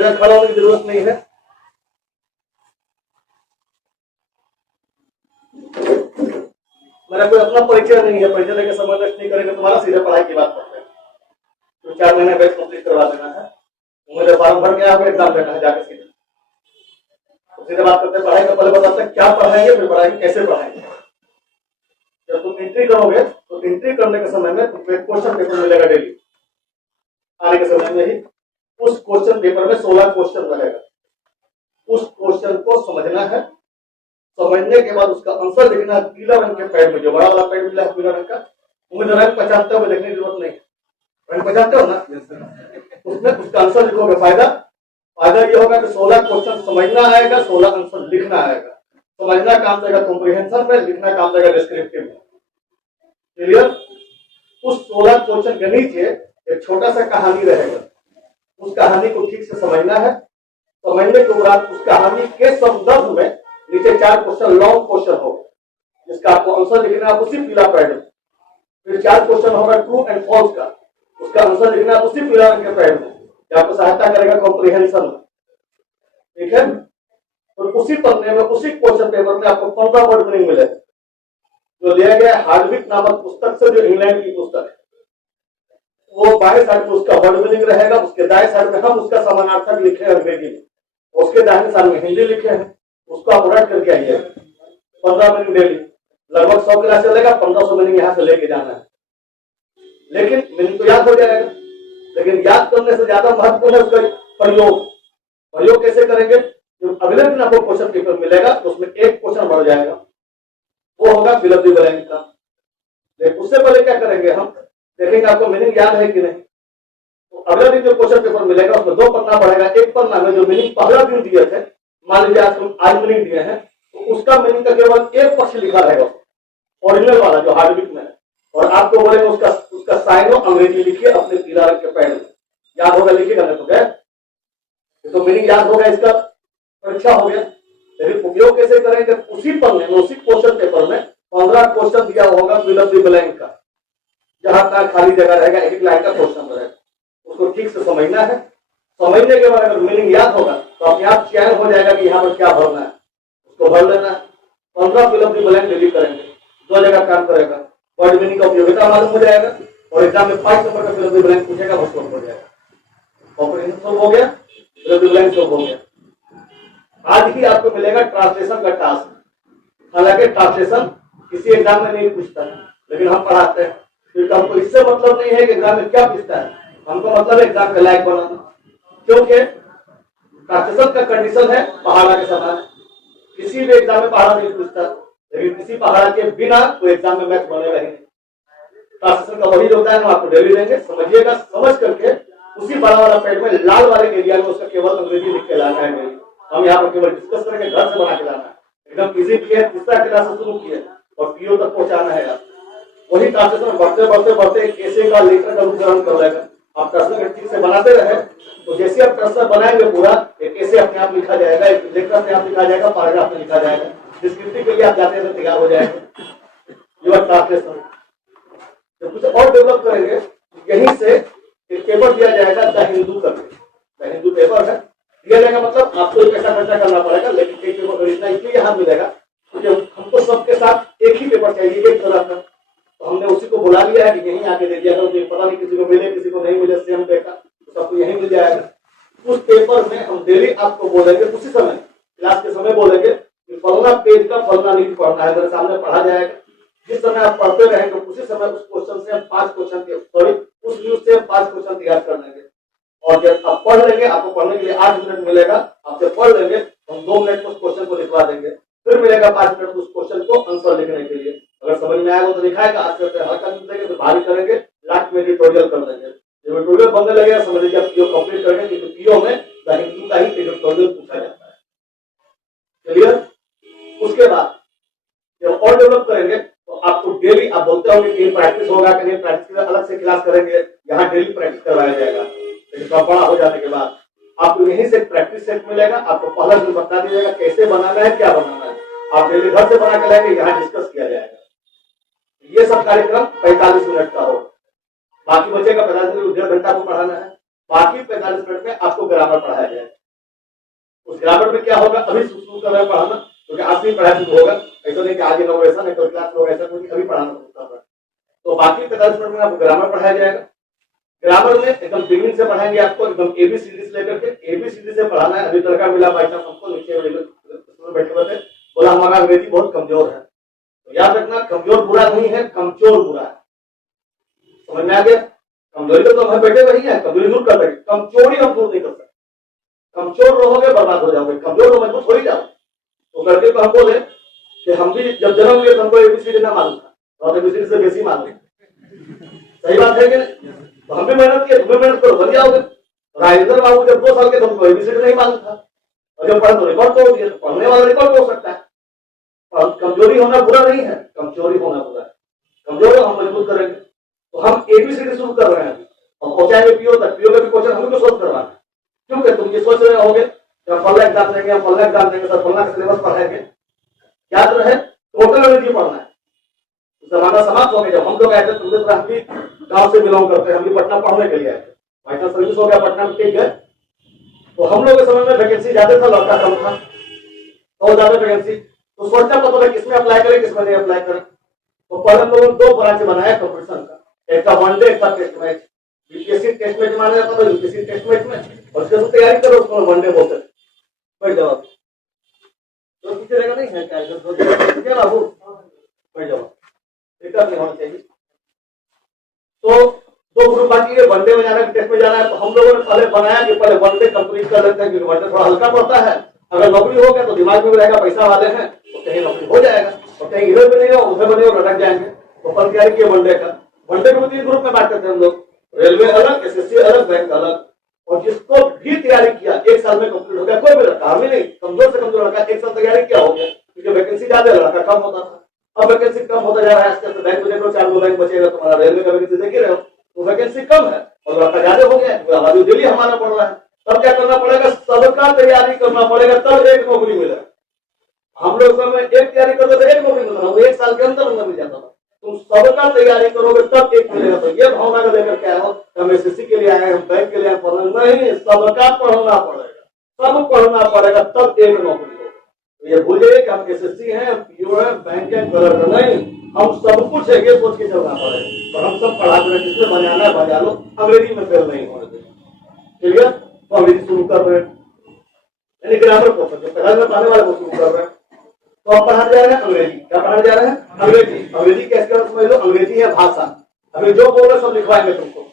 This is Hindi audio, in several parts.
मेरा खड़ा होने की जरूरत नहीं है। मेरा कोई अपना परिचय नहीं है, परिचय लेके समय नष्ट नहीं करेंगे। तुम्हारा सीधे पढ़ाई की बात करते हैं। तो 4 महीने बैच कंप्लीट करवा देना है, मुझे फॉर्म भर के आपको एग्जाम देना है जाके सीधे। तो सीधे बात करते हैं पढ़ाई का। पहले बताते हैं क्या पढ़ाएंगे, फिर पढ़ाएंगे कैसे पढ़ाएंगे। जब तुम एंट्री करोगे तो एंट्री करने के समय में तुमको एक क्वेश्चन पेपर मिलेगा डेली। आने के समय में ही उस क्वेश्चन पेपर में 16 क्वेश्चन रहेगा। उस क्वेश्चन को समझना है, समझने के बाद उसका आंसर लिखना है। पीला रंग के पैड में, जो बड़ा वाला पैड मिला है पीला रंग का, उम्मीद रंग 75 में लिखने की जरूरत नहीं है। रंग 75 ना, उसमें उसका आंसर लिखोगे। फायदा ये होगा कि 16 क्वेश्चन समझना आएगा, 16 आंसर लिखना आएगा। समझना काम देगा कॉम्प्रिहेंशन में, लिखना काम देगा डिस्क्रिप्टिव में। क्लियर? उस 16 क्वेश्चन के नीचे एक छोटा सा कहानी रहेगा। उस कहानी को ठीक से समझना है। समझने के बाद उस कहानी के संदर्भ में नीचे 4 क्वेश्चन लॉन्ग क्वेश्चन होगा, जिसका आपको आंसर लिखना है उसी पीला पैड में। फिर 4 क्वेश्चन होगा ट्रू एंड फॉल्स का, उसका आंसर लिखना है उसी पीला रंग के पैड में, जो आपको सहायता करेगा कॉम्प्रिहेंशन में। ठीक है? तो उसी पन्ने में, उसी क्वेश्चन पेपर में आपको 15 वर्ड मीनिंग मिलेगा, जो लिया गया है हार्डविक नामक पुस्तक से, जो इंग्लैंड की पुस्तक है। वो बाएं साइड में उसका वर्ड मीनिंग रहेगा, उसके दाएं साइड में हम उसका समानार्थक लिखे हैं अंग्रेजी में, उसके दाहिने साइड में हिंदी लिखे हैं। उसको आप उलट करके आइए। 15 मिनट डेली, लगभग 100 क्लास चलेगा। 1500 मीनिंग यहाँ से लेके जाना है। लेकिन मीनिंग तो याद हो जाएगा, लेकिन याद करने से ज्यादा महत्वपूर्ण है उसका प्रयोग। प्रयोग कैसे करेंगे? जो अगले दिन आपको क्वेश्चन पेपर मिलेगा तो उसमें एक क्वेश्चन बढ़ जाएगा, वो होगा फिल इन द ब्लैंक का। लेकिन उससे पहले क्या करेंगे, हम देखेंगे आपको मीनिंग याद है कि नहीं। तो अगले दिन जो क्वेश्चन पेपर मिलेगा उसमें 2 पन्ना बढ़ेगा। एक पन्ना में जो मीनिंग पहला दिन दिए थे, मान लीजिए आज मीनिंग दिए हैं, तो उसका मीनिंग का केवल एक पक्ष लिखा रहेगा, ओरिजिनल वाला जो हार्डविक में है। और आपको बोलेंगे उसका साइनो अंग्रेजी लिखिए अपने पीला रंग के पैड में। याद होगा, लिखिएगा नहीं तो गए। तो मीनिंग याद होगा, इसका परीक्षा हो गया। लेकिन उपयोग कैसे करेंगे? उसी पन्ने में, उसी क्वेश्चन पेपर में 15 क्वेश्चन दिया होगा फिल इन द ब्लैंक का, जहां तक खाली जगह रहेगा, एक लाइन का क्वेश्चन रहेगा। उसको ठीक से समझना है। समझने के बाद अगर मीनिंग याद होगा तो अपने आप चयन हो जाएगा कि यहाँ पर क्या भरना है, उसको भर लेना है। 15 fill in the blank delete करेंगे, 2 जगह काम करेगा। वर्ड मीनिंग का उपयोगिता मालूम हो जाएगा और एग्जाम में 5 नंबर का फिल इन द ब्लैंक पूछेगा, वो सॉल्व हो जाएगा। कॉम्प्रिहेंशन सॉल्व हो गया, fill in the blank solve हो गया। आज ही आपको मिलेगा ट्रांसलेशन का टास्क। हालांकि ट्रांसलेशन किसी एग्जाम में नहीं पूछता है, लेकिन हम पढ़ाते हैं, क्योंकि हमको इससे मतलब नहीं है कि एग्जाम में क्या पूछता है, हमको मतलब है एग्जाम के लायक बनाना। क्योंकि ट्रांसलेशन का कंडीशन है पहाड़ा के समान। किसी भी एग्जाम में पहाड़ा नहीं पूछता, लेकिन किसी पहाड़ा के बिना वो एग्जाम में मैथ बनेगा ही नहीं। ट्रांसलेशन का वही होता है, हम आपको डेली देंगे, समझिएगा। समझ करके उसी बड़ा वाला पेड में लाल वाले एरिया में उसका केवल अंग्रेजी लिख के लाना है डेली। हम यहाँ पर केवल डिस्कस करेंगे, घर से बना के लाना है। एकदम इजी किया है, तीसरा क्लास से शुरू किया और पीओ तक पहुंचाना है आप। वही ट्रांसलेशन बढ़ते बढ़ते बढ़ते एक ऐसे का लेटर का रूप ग्रहण कर लेगा। आप ट्रांसलेशन ठीक से बनाते रहे तो जैसे आप ट्रांसलेशन बनाएंगे पूरा, एक ऐसे अपने आप लिखा जाएगा, एक लेटर अपने आप लिखा जाएगा, पैराग्राफ में लिखा जाएगा। डिस्क्रिप्टिव के लिए आप जाते हैं तैयार हो जाएगा योर ट्रांसलेशन। जब कुछ और डेवलप करेंगे, यहीं से एक पेपर दिया जाएगा द हिंदू करके। द हिंदू पेपर है, दिया जाएगा, मतलब आपको एक पैसा खर्चा करना पड़ेगा, लेकिन एक पेपर खरीदना इसलिए यहाँ मिलेगा क्योंकि हमको सबके साथ एक ही पेपर चाहिए, एक तरह का। तो हमने उसी को बुला लिया है कि यहीं आके दे दिया करो, पता नहीं किसी को मिले किसी को नहीं मिले, सेम पेपर तो सबको यहीं मिल जाएगा। उस पेपर में हम डेली आपको बोलेंगे, उसी समय क्लास के समय बोलेंगे कि फलना पेज का फलना नीति पढ़ना है, मेरे सामने पढ़ा जाएगा। जिस समय आप पढ़ते रहेंगे उसी समय उस क्वेश्चन से हम 5 क्वेश्चन के, सॉरी उस न्यूज से 5 क्वेश्चन तैयार कर लेंगे। और जब आप पढ़ लेंगे, आपको पढ़ने के लिए 8 मिनट मिलेगा, आप जब पढ़ लेंगे हम 2 मिनट उस क्वेश्चन को लिखवा देंगे, फिर मिलेगा 5 मिनट उस क्वेश्चन को आंसर लिखने के लिए। अगर समझ में आएगा तो लिखाएगा, आज करते हल्का देंगे तो भारी करेंगे, लास्ट में एडिटोरियल कर देंगे। जब एडिटोरियल बनने लगेगा समझ लीजिए आप पीओ कंप्लीट करेंगे, क्योंकि पीओ में द हिंदू का ही एडिटोरियल पूछा जाता है। क्लियर? उसके बाद जब और डेवलप करेंगे तो आपको डेली, आप बोलते होंगे कि प्रैक्टिस होगा कि नहीं, प्रैक्टिस के लिए अलग से क्लास करेंगे, यहाँ डेली प्रैक्टिस करवाया जाएगा। लेकिन बड़ा हो जाने के बाद आपको यहीं से प्रैक्टिस सेट मिलेगा, आपको पहला दिन बता दिया जाएगा कैसे बनाना है, क्या बनाना है। आप डेली घर से बना के लाएंगे, यहाँ डिस्कस किया जाएगा। ये सब कार्यक्रम 45 मिनट का हो, बाकी बचेगा 45 मिनट, 1.5 घंटा को पढ़ाना है। बाकी 45 मिनट में आपको ग्रामर पढ़ाया जाएगा। उस ग्रामर में क्या होगा, अभी शुरू कर रहे हैं पढ़ाना, क्योंकि आज से पढ़ाई शुरू होगा। ऐसा नहीं कि आगे लोग ऐसा नहीं, क्लास लोग ऐसा कोई अभी पढ़ाना शुरू कर रहा है। तो बाकी 45 मिनट में आपको ग्रामर पढ़ाया जाएगा। ग्रामर में एकदम बिगिनिंग से पढ़ाएंगे आपको, एकदम एबीसीडी से लेकर के एबीसीडी से पढ़ाना है। अभी लड़का मिला बाई चांस हमको नीचे बैठे हुए थे, बोला हमारा अंग्रेजी बहुत कमजोर है। तो याद रखना, कमजोर बुरा नहीं है, कमजोर बुरा है। समझ में आ गया? कमजोरी तो हम बैठे वही है, कमजोरी दूर कर सकते, कमजोरी हम दूर नहीं कर सकते। कमजोर रहोगे बर्बाद हो जाओगे, कमजोर तो मजबूत हो ही जाओ। तो लड़के को हम बोले कि हम भी जब जन्म लिए तो हमको एबीसीडी ना मालूम था, और एबीसीडी से बेसी मालूम। सही बात है कि नहीं? तो हम भी मेहनत किए, तुम्हें मेहनत करो, बन जाओगे। राजेंद्र बाबू जब 2 साल के थे उनको एबीसीडी नहीं मालूम था, और जब पढ़े तो रिकॉर्ड तो हो गया। तो पढ़ने वाला रिकॉर्ड हो सकता है। और कमजोरी होना बुरा नहीं है, कमजोरी होना बुरा है। कमजोर हम मजबूत करेंगे। तो हम एबीसीडी शुरू कर रहे हैं और पहुंचाएंगे पीओ तक। पीओ का भी क्वेश्चन हमें सोच करवाना है, क्योंकि तुम ये सोच रहे होगे फलना एग्जाम देंगे, फलना एग्जाम देंगे, सर फलना का सिलेबस पढ़ाएंगे। याद रहे, टोटल अंग्रेजी पढ़ना है। जमाना समाप्त हो गया। जब हम लोग आए थे तुमने तो हम भी गांव से बिलोंग करते हैं, हम भी पटना पढ़ने के लिए आए थे। फाइनल सर्विस हो गया, पटना में ठीक है। तो हम लोग के समय में वैकेंसी ज्यादा था, लड़का कम था, तो ज्यादा वैकेंसी। तो सोचना पता था किसमें अप्लाई करें, किसमें नहीं अप्लाई करें। तो पहले हम लोगों ने 2 ब्रांच बनाया कंपटीशन का, एक था वनडे, एक था test match. UPSC test match माना जाता था, यूपीएससी टेस्ट मैच में, और उसके बाद तैयारी करो, उसको वनडे बोलते थे। कोई जवाब तो पीछे रहेगा नहीं है क्या बाबू? कोई जवाब दिक्कत नहीं होना चाहिए। तो 2 ग्रुप बाकी है, वनडे में जाना है, टेस्ट में जाना है। तो हम लोगों ने पहले बनाया कि पहले वनडे कंप्लीट कर लेते हैं, क्योंकि वनडे थोड़ा हल्का पड़ता है। अगर नौकरी हो गया तो दिमाग में रहेगा, पैसा वाले हैं तो कहीं नौकरी हो जाएगा, और कहीं इधर भी नहीं हो उधर बने हो लटक जाएंगे। तो पहले तैयारी किया वनडे का। वनडे को 3 ग्रुप में बांटते थे हम लोग, रेलवे अलग, एसएससी अलग, बैंक अलग। और जिसको भी तैयारी किया 1 साल में कंप्लीट हो गया। कोई भी लड़का, हमें नहीं, कमजोर से कमजोर लड़का 1 साल तैयारी किया हो गया, क्योंकि वैकेंसी ज्यादा, लड़का कम होता था। अब वैकेंसी कम होता जा रहा है, आजकल बैंक में देखो 4 बैंक बचेगा तुम्हारा, रेलवे का वैकेंसी देख ही रहे हो, तो वैकेंसी कम है और लड़का ज्यादा हो गया, आबादी डेली हमारा बढ़ रहा है। तब क्या करना पड़ेगा, सबका तैयारी करना पड़ेगा, तब एक नौकरी मिलेगा। हम लोग समय एक तैयारी करते थे, एक नौकरी मिलता था, वो 1 साल के अंदर मिल जाता था। तुम सबका तैयारी करोगे तब एक मिलेगा। तो ये भावना को लेकर के आए हो, हम एसएससी के लिए आए, हम बैंक के लिए पढ़ना नहीं, सबका पढ़ना पड़ेगा, सब पढ़ना पड़ेगा तब एक नौकरी होगा। तो ये भूल जाइए कि हम एसएससी हैं, पीओ है, बैंक है, कलर नहीं, हम सब कुछ है, ये सोच के चलना पड़ेगा। और हम सब पढ़ा दें, जिसमें बजाना है बजा लो, अंग्रेजी में फेल नहीं होने देंगे। ठीक है, तो अंग्रेजी शुरू कर रहे हैं, यानी ग्रामर को पढ़ाने में पढ़ने वाले को शुरू कर रहे हैं। तो आप पढ़ाने जा रहे हैं अंग्रेजी। क्या पढ़ाने जा रहे हैं? अंग्रेजी। अंग्रेजी कैसे समझ लो, अंग्रेजी है भाषा। अभी जो बोल रहे सब लिखवाएंगे तुमको,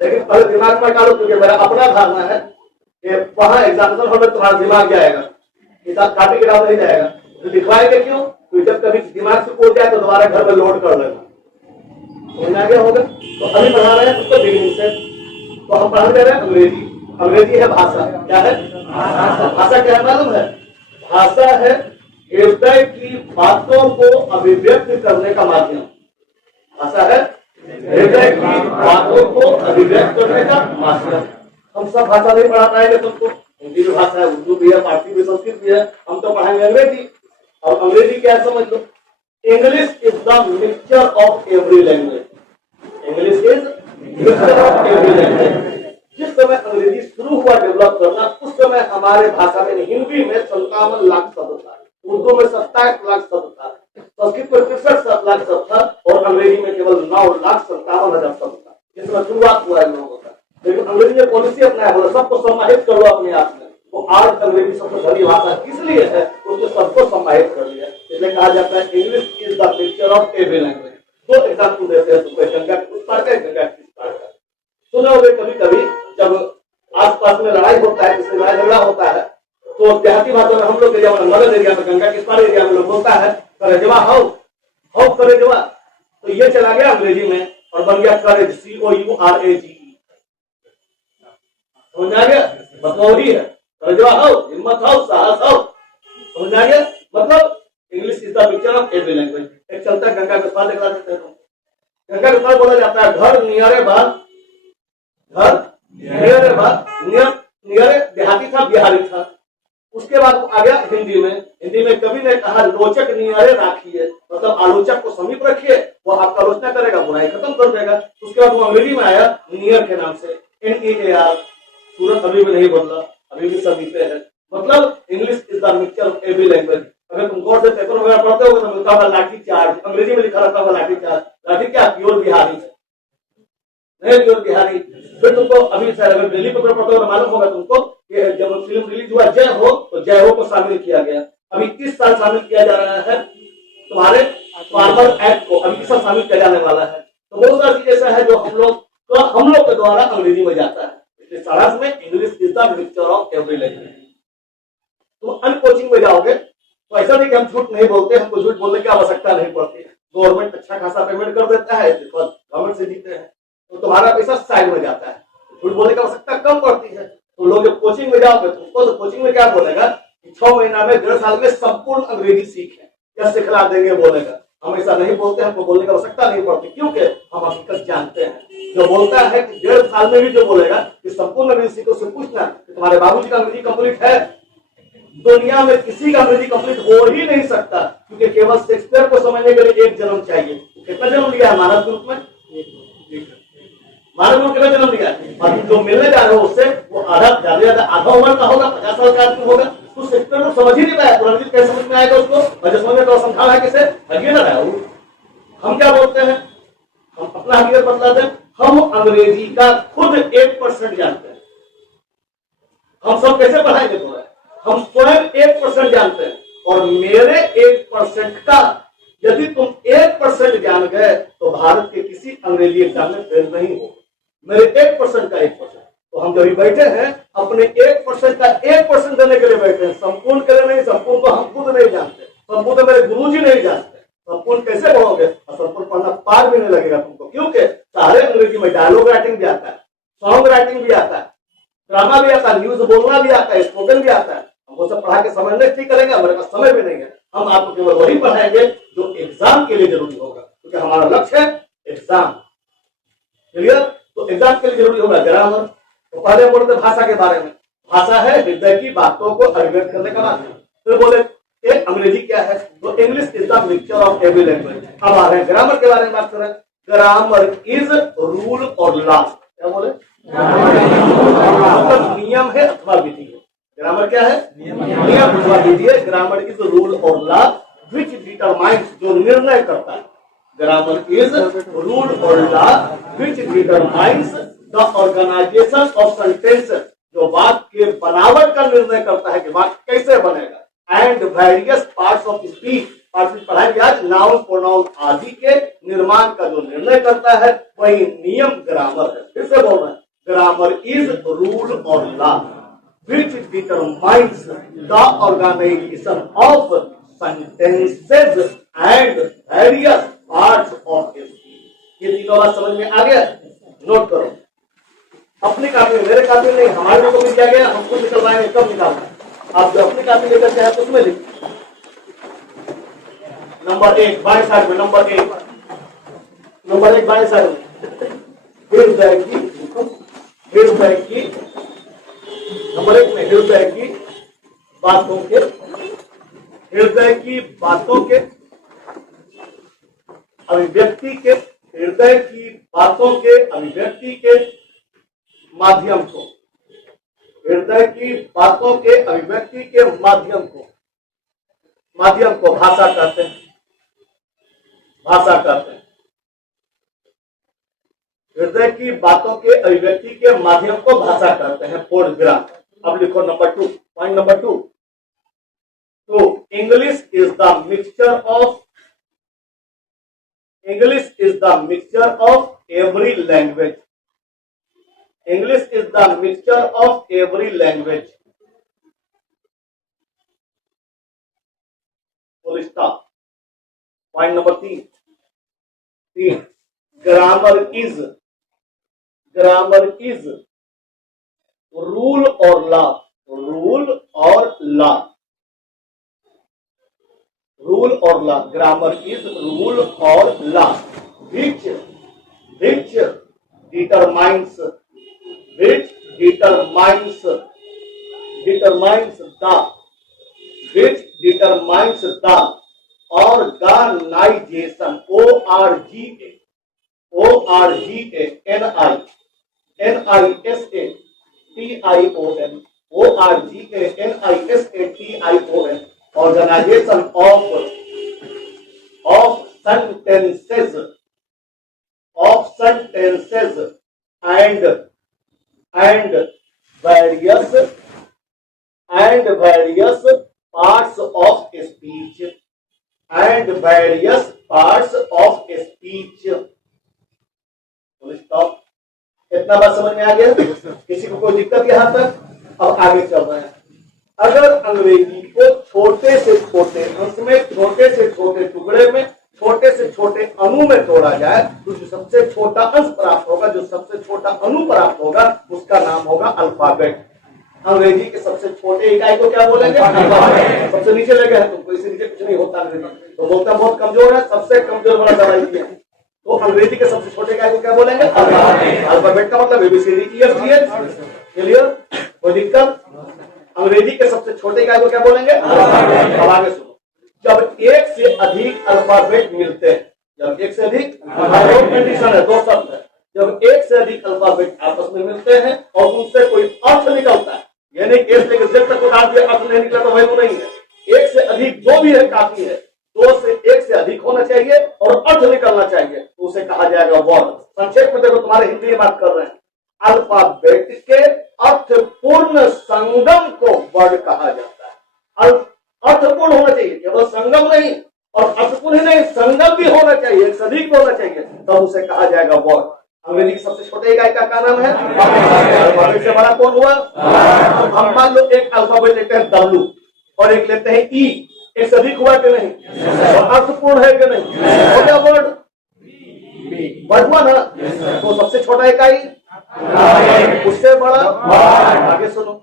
लेकिन पहले दिमाग में डालो, क्योंकि मेरा अपना धारणा है कि वहां एग्जामिनेशन हॉल में तुम्हारा दिमाग जाएगा, किताब कापी किताब नहीं जाएगा। तो लिखवाएंगे क्यों? तो जब कभी दिमाग से उड़ जाए तो दोबारा घर में लोड कर लेना। समझ आ गया होगा? तो अभी पढ़ा रहे हैं उसको बिगिनिंग से। तो हम पढ़ाने जा रहे हैं अंग्रेजी। अंग्रेजी है भाषा। क्या है? भाषा क्या है मालूम है? भाषा है हृदय की बातों को अभिव्यक्त करने का माध्यम। भाषा है हृदय की बातों को अभिव्यक्त करने का माध्यम। हम सब भाषा नहीं पढ़ा पाएंगे तुमको, हिंदी भी भाषा है, उर्दू भी है, फारसी भी, संस्कृत भी है, हम तो पढ़ाएंगे अंग्रेजी। और अंग्रेजी क्या समझ लो, English is the mixture of every language. English is mixture of every language. जिस समय अंग्रेजी शुरू हुआ डेवलप करना, उस समय हमारे भाषा में हिंदी में 57 लाख शब्द था, उर्दू में 27 लाख शब्द था, संस्कृत में 63 लाख शब्द था, और अंग्रेजी में केवल 9,57,000 शब्द था। जिसमें शुरुआत हुआ है लोगों का। लेकिन अंग्रेजी ने पॉलिसी अपनाया, बोला सबको समाहित कर लो अपने आप में। वो आज अंग्रेजी सबसे बड़ी भाषा किसलिए है, उसको सबको समाहित कर लिया। इसलिए कहा जाता है English is the picture of every language. 2 example देते हैं तुमको, गंगा के उस पार का, गंगा के इस पार का। सुना होगा कभी कभी जब आसपास में लड़ाई होता है, किसी लड़ाई झगड़ा होता है, तो देहाती भाषा में हम लोग एरिया में, मगध एरिया में, गंगा के पार एरिया में लोग बोलता है करेजवा हाउ, हाउ करेजवा। तो ये चला गया अंग्रेजी में और बन गया करेज, COURAGE। समझ आ गया? मतलब ही है करेजवा हाउ, हिम्मत हाउ, साहस हाउ। समझ आ गया? मतलब English is the picture of every language. एक चलता है गंगा के पार, दिखला देते हैं। गंगा के पार बोला जाता है घर नियरे बाल, घर नियरे बाल, नियरे देहाती था, बिहारी था। उसके बाद आ गया हिंदी में। हिंदी में कवि ने कहा लोचक नियारे राखिए, मतलब आलोचक को समीप रखिए, वो आपका आलोचना करेगा, बुराई खत्म कर देगा। उसके बाद वो अंग्रेजी में आया नियर के नाम से, NEAR, सूरत अभी भी नहीं बदला, अभी भी सभी पे है। मतलब English is the mixture of every language. अगर तुम गौर से पेपर वगैरह पढ़ते हो तो मिलता होगा लाठी चार्ज, अंग्रेजी में लिखा रहता होगा लाठी चार्ज। लाठी क्या? प्योर बिहारी है, नहीं प्योर बिहारी। फिर तुमको अभी सर अगर दिल्ली पेपर पढ़ते हो तो मालूम होगा तुमको कि जब फिल्म रिलीज हुआ जय हो तो जय हो को शामिल किया गया। अभी किस साल शामिल किया जा रहा है? तुम्हारे फार्मर एक्ट को अभी किस साल शामिल किया जाने वाला है? तो बहुत सारी चीज ऐसा है जो हम लोग के द्वारा अंग्रेजी में जाता है। इसलिए सारांश में English is the mixture of every language. तुम अन्य कोचिंग में जाओगे तो ऐसा नहीं कि हम झूठ नहीं बोलते, हमको झूठ बोलने की आवश्यकता नहीं पड़ती। गवर्नमेंट अच्छा खासा पेमेंट कर देता है, गवर्नमेंट से जीते हैं, तो तुम्हारा पैसा साइड में जाता है, झूठ बोलने की आवश्यकता कम पड़ती है। तो लोग जब कोचिंग में जाओगे तो कोचिंग में क्या बोलेगा कि 6 महीना में 1.5 साल में संपूर्ण अंग्रेजी सीखें या सिखला देंगे बोलेगा। हम ऐसा नहीं बोलते, हमको बोलने की आवश्यकता नहीं पड़ती, क्योंकि हम हकीकत जानते हैं। जो बोलता है कि 1.5 साल में भी जो बोलेगा कि संपूर्ण अंग्रेजी सीखो, से पूछना कि तुम्हारे बाबूजी का अंग्रेजी कंप्लीट है? दुनिया में किसी का अंग्रेजी कंप्लीट हो ही नहीं सकता, क्योंकि केवल शेक्सपियर को समझने के लिए एक जन्म चाहिए। कितना जन्म लिया है मानव के रूप में? मानव रूप कितना जन्म लिया है? और जो मिलने जा रहे हो उससे वो ज्यादा आधा उम्र का होगा, 50 साल का आदमी होगा। तो शेक्सपियर को समझ ही नहीं पाया, पुरानी कैसे समझ में आएगा उसको? और जो समझ में तो समझा है किसे? हगिए ना रहा। हम क्या बोलते हैं? हम अपना हकीकत बतलाते हैं, हम अंग्रेजी का खुद 1% जानते हैं। हम सब कैसे पढ़ाएंगे थोड़ा? हम स्वयं 1% जानते हैं, और मेरे 1% का यदि तुम 1% जान गए तो भारत के किसी अंग्रेजी एग्जाम में फेल नहीं हो। मेरे 1% का 1%। तो हम जब बैठे हैं अपने 1% का 1% देने के लिए बैठे हैं, संपूर्ण के लिए नहीं। संपूर्ण को हम खुद नहीं जानते, संपूर्ण तो मेरे गुरुजी नहीं जानते। संपूर्ण कैसे पढ़ोगे? और संपूर्ण पढ़ना पार भी नहीं लगेगा तुमको, क्योंकि सारे अंग्रेजी में डायलॉग राइटिंग भी आता है, सॉन्ग राइटिंग भी आता है, ड्रामा भी आता है, न्यूज बोलना भी आता है, स्पोकन भी आता है। हम वो सब पढ़ा के समझने ठीक करेंगे, हमारे पास समय भी नहीं है। हम आपको केवल वही पढ़ाएंगे जो एग्जाम के लिए जरूरी होगा, क्योंकि हमारा लक्ष्य है एग्जाम। क्लियर? तो एग्जाम के लिए जरूरी होगा ग्रामर। तो पहले बोलते भाषा के बारे में। भाषा है हृदय की बातों को अभिव्यक्त करने का माध्यम। फिर बोले एक अंग्रेजी क्या है? तो English is the mixture of every language. अब आ रहे हैं ग्रामर के बारे में बात करें। ग्रामर इज रूल और लॉ। क्या बोले? मतलब नियम है अथवा विधि है। ग्रामर क्या है? नियम अथवा विधि है। ग्रामर इज रूल और लॉ विच डिटरमाइंस, जो निर्णय करता है। ग्रामर इज रूल और law which determines the organisation of sentence, जो वाक्य के बनावट का निर्णय करता है कि वाक्य कैसे बनेगा। And various parts of speech, पढ़ाएंगे आज, नाउन प्रोनाउन आदि के निर्माण का जो निर्णय करता है वही नियम ग्रामर है। फिर से बोल रहे हैं, ग्रामर इज रूल और law which determines the organization of sentences and various parts of speech। ये तीनों बात समझ में आ गया? नोट करो अपनी कॉपी में, मेरे कॉपी में नहीं, हमारे को भी दिया गया, हम खुद निकलवाएंगे। कब निकालना? आप जो अपनी कॉपी लेकर के आए तो उसमें लिखिए नंबर 1 बाएं साइड में, नंबर 1 बाएं साइड में हृदय की नंबर 1 में हृदय की बातों के अभिव्यक्ति के, हृदय की बातों के अभिव्यक्ति के माध्यम को, हृदय की बातों के अभिव्यक्ति के माध्यम को भाषा कहते हैं। हृदय की बातों के अभिव्यक्ति के माध्यम को भाषा कहते हैं। Fourth graph. अब लिखो नंबर 2, पॉइंट नंबर 2। तो English is the mixture of every language. English is the mixture of every language. Full stop. Point number 3। Grammar is rule और लॉ। ग्रामर इज रूल और law which determines the organization, TION, ORGANISATION, Organization of sentences, and various parts of speech, Full stop. इतना बात समझ में आ गया? किसी को कोई दिक्कत यहाँ तक? अब आगे चल रहे हैं। अगर अंग्रेजी को छोटे से छोटे अंश में, छोटे से छोटे टुकड़े में, छोटे से छोटे अणु में तोड़ा जाए तो जो सबसे छोटा अंश प्राप्त होगा, जो सबसे छोटा अणु प्राप्त होगा, उसका नाम होगा अल्फाबेट। अंग्रेजी के सबसे छोटे इकाई को क्या बोलेंगे? अल्फाबेट। सबसे नीचे लगे हैं तुमको, इससे नीचे कुछ नहीं होता अंग्रेजी, तो बोलता बहुत कमजोर है, सबसे कमजोर वाला दवाई दिया। तो अंग्रेजी के सबसे छोटे इकाई को क्या बोलेंगे? अल्फाबेट का मतलब ABCD क्लियर? कोई दिक्कत? अंग्रेजी के सबसे छोटे इकाई को क्या बोलेंगे? अब आगे सुनो। जब एक से अधिक अल्फाबेट मिलते हैं, जब एक से अधिक, दो कंडीशन है, दो शब्द है। जब एक से अधिक अल्फाबेट आपस में मिलते हैं और उनसे कोई अर्थ निकलता है, यानी एक से जब तक अर्थ नहीं निकला तो वैल्यू नहीं है। एक से अधिक जो भी है काफी है, दो से एक से अधिक होना चाहिए और अर्थ निकलना चाहिए, तो उसे कहा जाएगा वर्ड। संक्षेप में देखो, तुम्हारे हिंदी में बात कर रहे हैं। अल्फाबेट के अर्थपूर्ण संगम को वर्ड कहा जाता है। अर्थपूर्ण होना चाहिए, केवल संगम नहीं, और अर्थपूर्ण ही नहीं, संगम भी होना चाहिए, एक से अधिक होना चाहिए, तब उसे कहा जाएगा वर्ड। अंग्रेजी की सबसे छोटे इकाई का क्या नाम है? अल्फाबेट से बड़ा कौन हुआ? हम मान लो एक अल्फाबेट लेते हैं W और एक लेते हैं E, एक से अधिक हुआ कि नहीं? और अर्थपूर्ण है कि नहीं? हो गया वर्ड, वर्ड हुआ ना? तो सबसे छोटा इकाई, उससे बड़ा। आगे सुनो।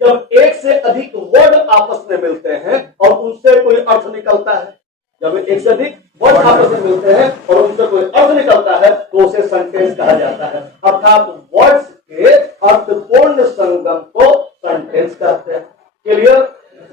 जब एक से अधिक वर्ड आपस में मिलते हैं और उनसे कोई अर्थ निकलता है, जब एक से अधिक वर्ड आपस में मिलते हैं और उनसे कोई अर्थ निकलता है, तो उसे सेंटेंस कहा जाता है। अर्थात वर्ड्स के अर्थपूर्ण संगम को सेंटेंस कहते हैं। क्लियर?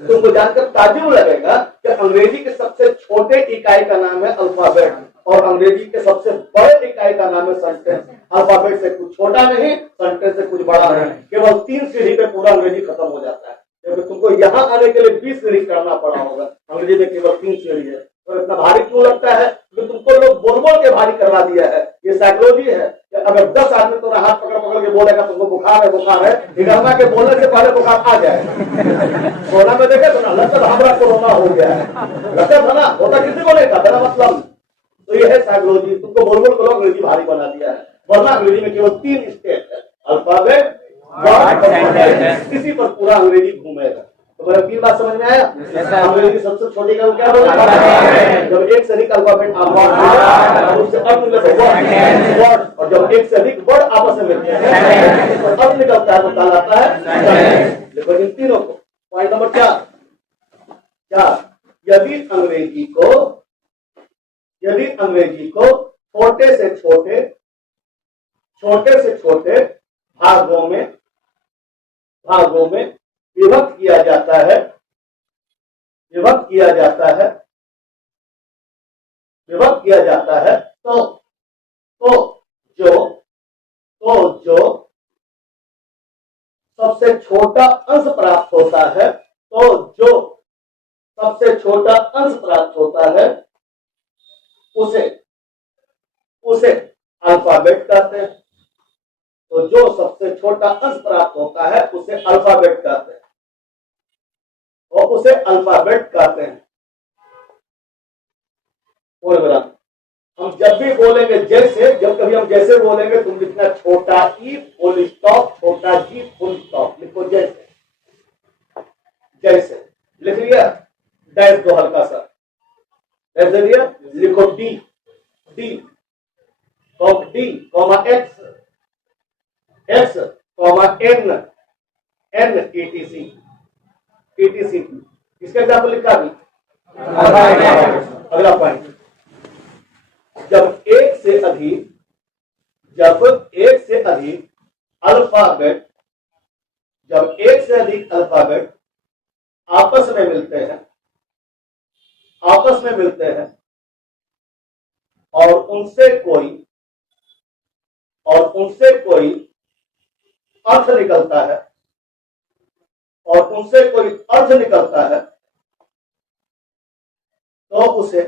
तुमको जानकर ताज्जुब लगेगा कि अंग्रेजी के सबसे छोटे इकाई का नाम है अल्फाबेट और अंग्रेजी के सबसे बड़े इकाई का नाम है सेंटेंस। अल्फाबेट से कुछ छोटा नहीं, सेंटेंस से कुछ बड़ा नहीं, केवल 3 सीढ़ी पे पूरा अंग्रेजी खत्म हो जाता है। जब तुमको यहाँ आने के लिए 20 सीढ़ी करना पड़ा होगा, अंग्रेजी में केवल 3 सीढ़ी है। और इतना भारी क्यों लगता है? क्योंकि तुमको लोग बोल बोल के भारी करवा दिया है। ये साइकोलॉजी है कि अगर 10 आदमी तुम्हारा हाथ पकड़ पकड़ के बोलेगा तुमको बुखार है, निगरमा के बोलने से पहले बुखार आ जाए। कोरोना में देखे तो ना, लगता था हमारा कोरोना हो गया है, लगता था ना, होता किसी को नहीं था, मेरा मतलब। तो ये है साइकोलॉजी, तुमको बोल बोल के लोग अंग्रेजी भारी बना दिया है। वरना अंग्रेजी में केवल 3 स्टेप है, अल्फाबेट, वर्ड, इसी पर पूरा अंग्रेजी घूमेगा। तो मेरा 3 बात समझ में आया? अंग्रेजी सबसे छोटी का क्या बोला? जब एक से अधिक अल्फाबेट उससे अर्थ वर्ड, और जब एक से अधिक वर्ड आपस में मिलते हैं तो अर्थ निकलता है, तो कहलाता है। देखो इन तीनों को। पॉइंट नंबर 4, यदि अंग्रेजी को छोटे से छोटे भागों में विभक्त किया जाता है, तो सबसे छोटा अंश प्राप्त होता है, उसे अल्फाबेट कहते हैं। तो जो सबसे छोटा अंश प्राप्त होता है उसे अल्फाबेट कहते हैं, और उसे अल्फाबेट कहते हैं। हम जब भी बोलेंगे जब कभी हम जैसे बोलेंगे, तुम लिखना छोटा ई फुल स्टॉप, छोटा जी फुल स्टॉप, लिखो जैसे लिख लिया, डैश दो हल्का सा, डैश दे दिया, लिखो D comma X comma N etc। इसका एग्जाम्पल लिखा भी। अगला पॉइंट, जब एक से अधिक अल्फाबेट आपस में मिलते हैं और उनसे कोई अर्थ निकलता है और उनसे कोई अर्थ निकलता है तो उसे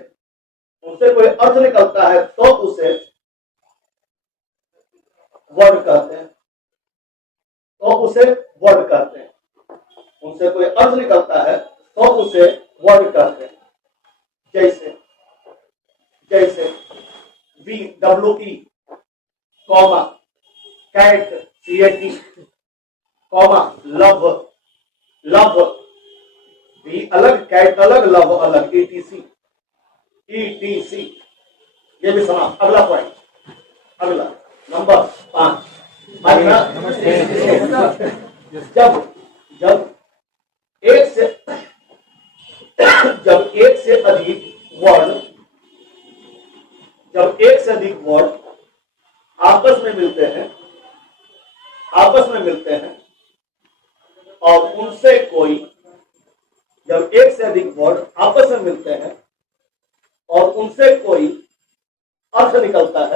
वर्ड कहते हैं। उनसे कोई अर्थ निकलता है तो उसे वर्ड कहते हैं। जैसे VWE comma cat CAT comma love भी अलग, कैट अलग, लव अलग, ETC ये भी समाप्त। अगला पॉइंट, अगला नंबर 5। जब एक से अधिक वर्ड आपस में मिलते हैं और उनसे कोई अर्थ निकलता